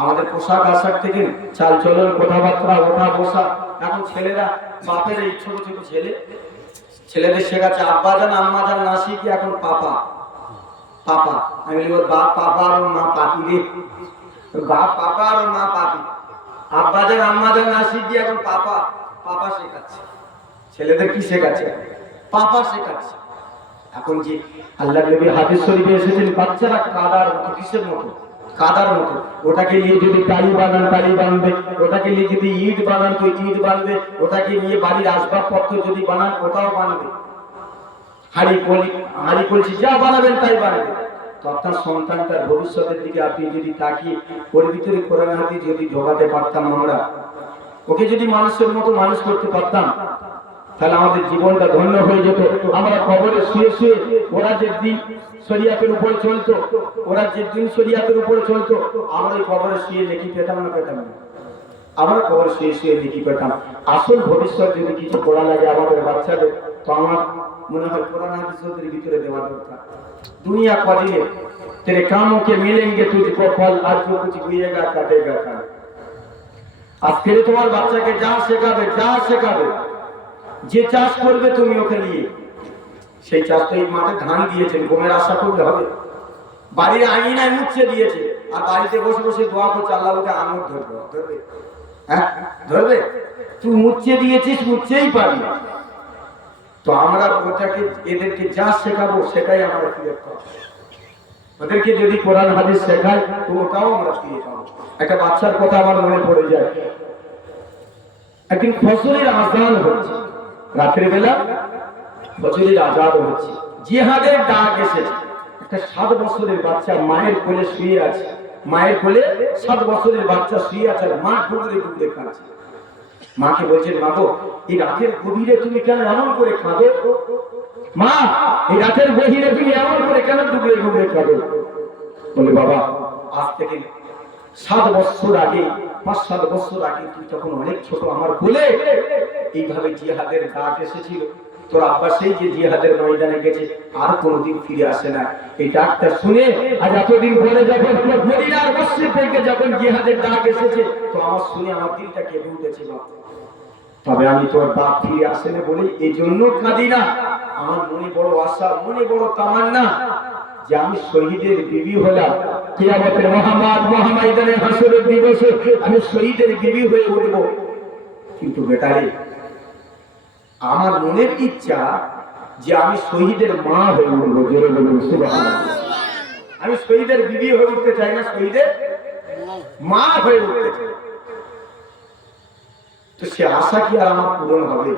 আমাদের পোশাক আশাক থেকে চাল চলন, কথাবার্তা, ওঠা বসা। এখন ছেলেরা, বাপের এই ছোট ছোট ছেলেদের শেখাচ্ছে আব্বা জান আম্মা জান না শিখে এখন পাপা পাপা। আমি বলি ওর বাপ পাপা আর ওর মা পাপি রে, বাপ পাপা আর ওর মা পাপি। আব্বা জান আম্মা জান না শিখে এখন পাপা পাপা শেখাচ্ছে। ছেলেদের কি শেখাচ্ছে? পাপা শেখাচ্ছে। এখন যে আল্লাহ নবী হাদিস শরীফে এসেছেন, বাচ্চারা কাদার মতো, কিসের মতো? কাদার মতো। ওটাকে নিয়ে যদি টালি বানান টালি বানবে, ওটাকে নিয়ে যদি ইট বানান তো ইট বানবে, ওটাকে নিয়ে বাড়ির আসবাবপত্র যদি বানান ওটাও বানবে, হাড়ি কলসি যা বানাবেন তাই বানবে। তো আপনার সন্তানটার ভবিষ্যতের দিকে আপনি যদি তাকিয়ে ওর ভিতরে কোরআন হাদিস যদি ঢোকাতে পারতাম, আমরা ওকে যদি মানুষের মতো মানুষ করতে পারতাম, তাহলে আমাদের জীবনটা ধন্য হয়ে যেত। আমরা কবরে শুয়ে শুয়ে ওরা যে দিন শরিয়াতের উপরে চলতো, ওরা যে দিন শরিয়াতের উপরে চলতো, আমরা ওই কবরে শুয়ে নেকি পেতাম না? পেতাম না? আমরা কবরে শুয়ে শুয়ে নেকি পেতাম। আসল ভবিষ্যৎ যদি কিছু করা লাগে আমাদের বাচ্চাদের, তো আমার মনে হয় কোরআন হাদিস ওদের ভিতরে দেওয়া দরকার। দুনিয়া কদিনে তেরে কামों के मिलेंगे तुझको फल, आज जो कुछ हुएगा काटेगा काल। আজকে তোমার বাচ্চাকে যা শেখাবে, যা শেখাবে, যে চাষ করবে তুমি ওকে নিয়ে, সেই চাষ তো এই মাঠে ধান দিয়েছেন, গমের আশা করলে হবে? বাড়ির আঙিনায় মুচ্ছে দিয়েছে, আর বাড়িতে বসে বসে দোয়া করছে আল্লাহ ওকে আঙুর ধরবে, ধরবে? হ্যাঁ ধরবে? তুই মুচ্ছে দিয়েছিস, মুচ্ছেই পারবি। তো আমরা ওটাকে, এদেরকে যা শেখাবো সেটাই আমরা ফিরে পাবো। ওদেরকে যদি কোরআন হাদিস শেখায় তো ওটাও আমরা ফিরে পাবো। একটা বাচ্চার কথা আমার মনে পড়ে যায়। একদিন ফজরের আযান হচ্ছে, রাতের বেলা ফজরের আযান হচ্ছে, জিহাদের ডাক এসেছে। একটা 7 বছরের বাচ্চা মায়ের কোলে শুয়ে আছে, মায়ের কোলে 7 বছরের বাচ্চা শুয়ে আছে, আর মা ডুবরে ডুবরে কাঁদছে। মাকে বলছেন, মা গো, এই রাতের গভীরে তুমি কেন এমন করে কাঁদো? মা, এই রাতের গভীরে তুমি এমন করে কেন ডুবরে ডুবরে কাঁদো? বলে, বাবা, আজ থেকে 7 বছর আগে, 5-7 বছর আগে তুই তখন অনেক ছোট, আমার কোলে এইভাবে জিহাদের ডাক এসেছিল। তোর আব্বা সেই যে জিহাদের ময়দানে গেছে, আর কোনোদিন ফিরে আসে না। এই ডাকটা শুনে আজ এতদিন পরে যখন মদিনার মসজিদ থেকে যখন জিহাদের ডাক এসেছে, তো আমার শুনে আমার দিলটা কেঁপে উঠেছে। তবে আমি তোর বাপ ফিরে আসে না বলে এই জন্য কাঁদি না। আমার মনে বড় আশা, মনে বড় তামান্না যে আমি শহীদের বিবি হলাম, কিয়ামতের মহাময়দানে হাসরের দিবসে আমি শহীদের বিবি হয়ে উঠব। কিন্তু বেটারে, আমার মনের ইচ্ছা যে আমি শহীদের মা হয়ে উঠবো, জোরে বলুন সুবহানাল্লাহ। আমি শহীদের বিবি হয়ে উঠতে চাই না, শহীদের মা হয়ে উঠতে চাই। তো সে আশা কি আর আমার পূরণ হবে?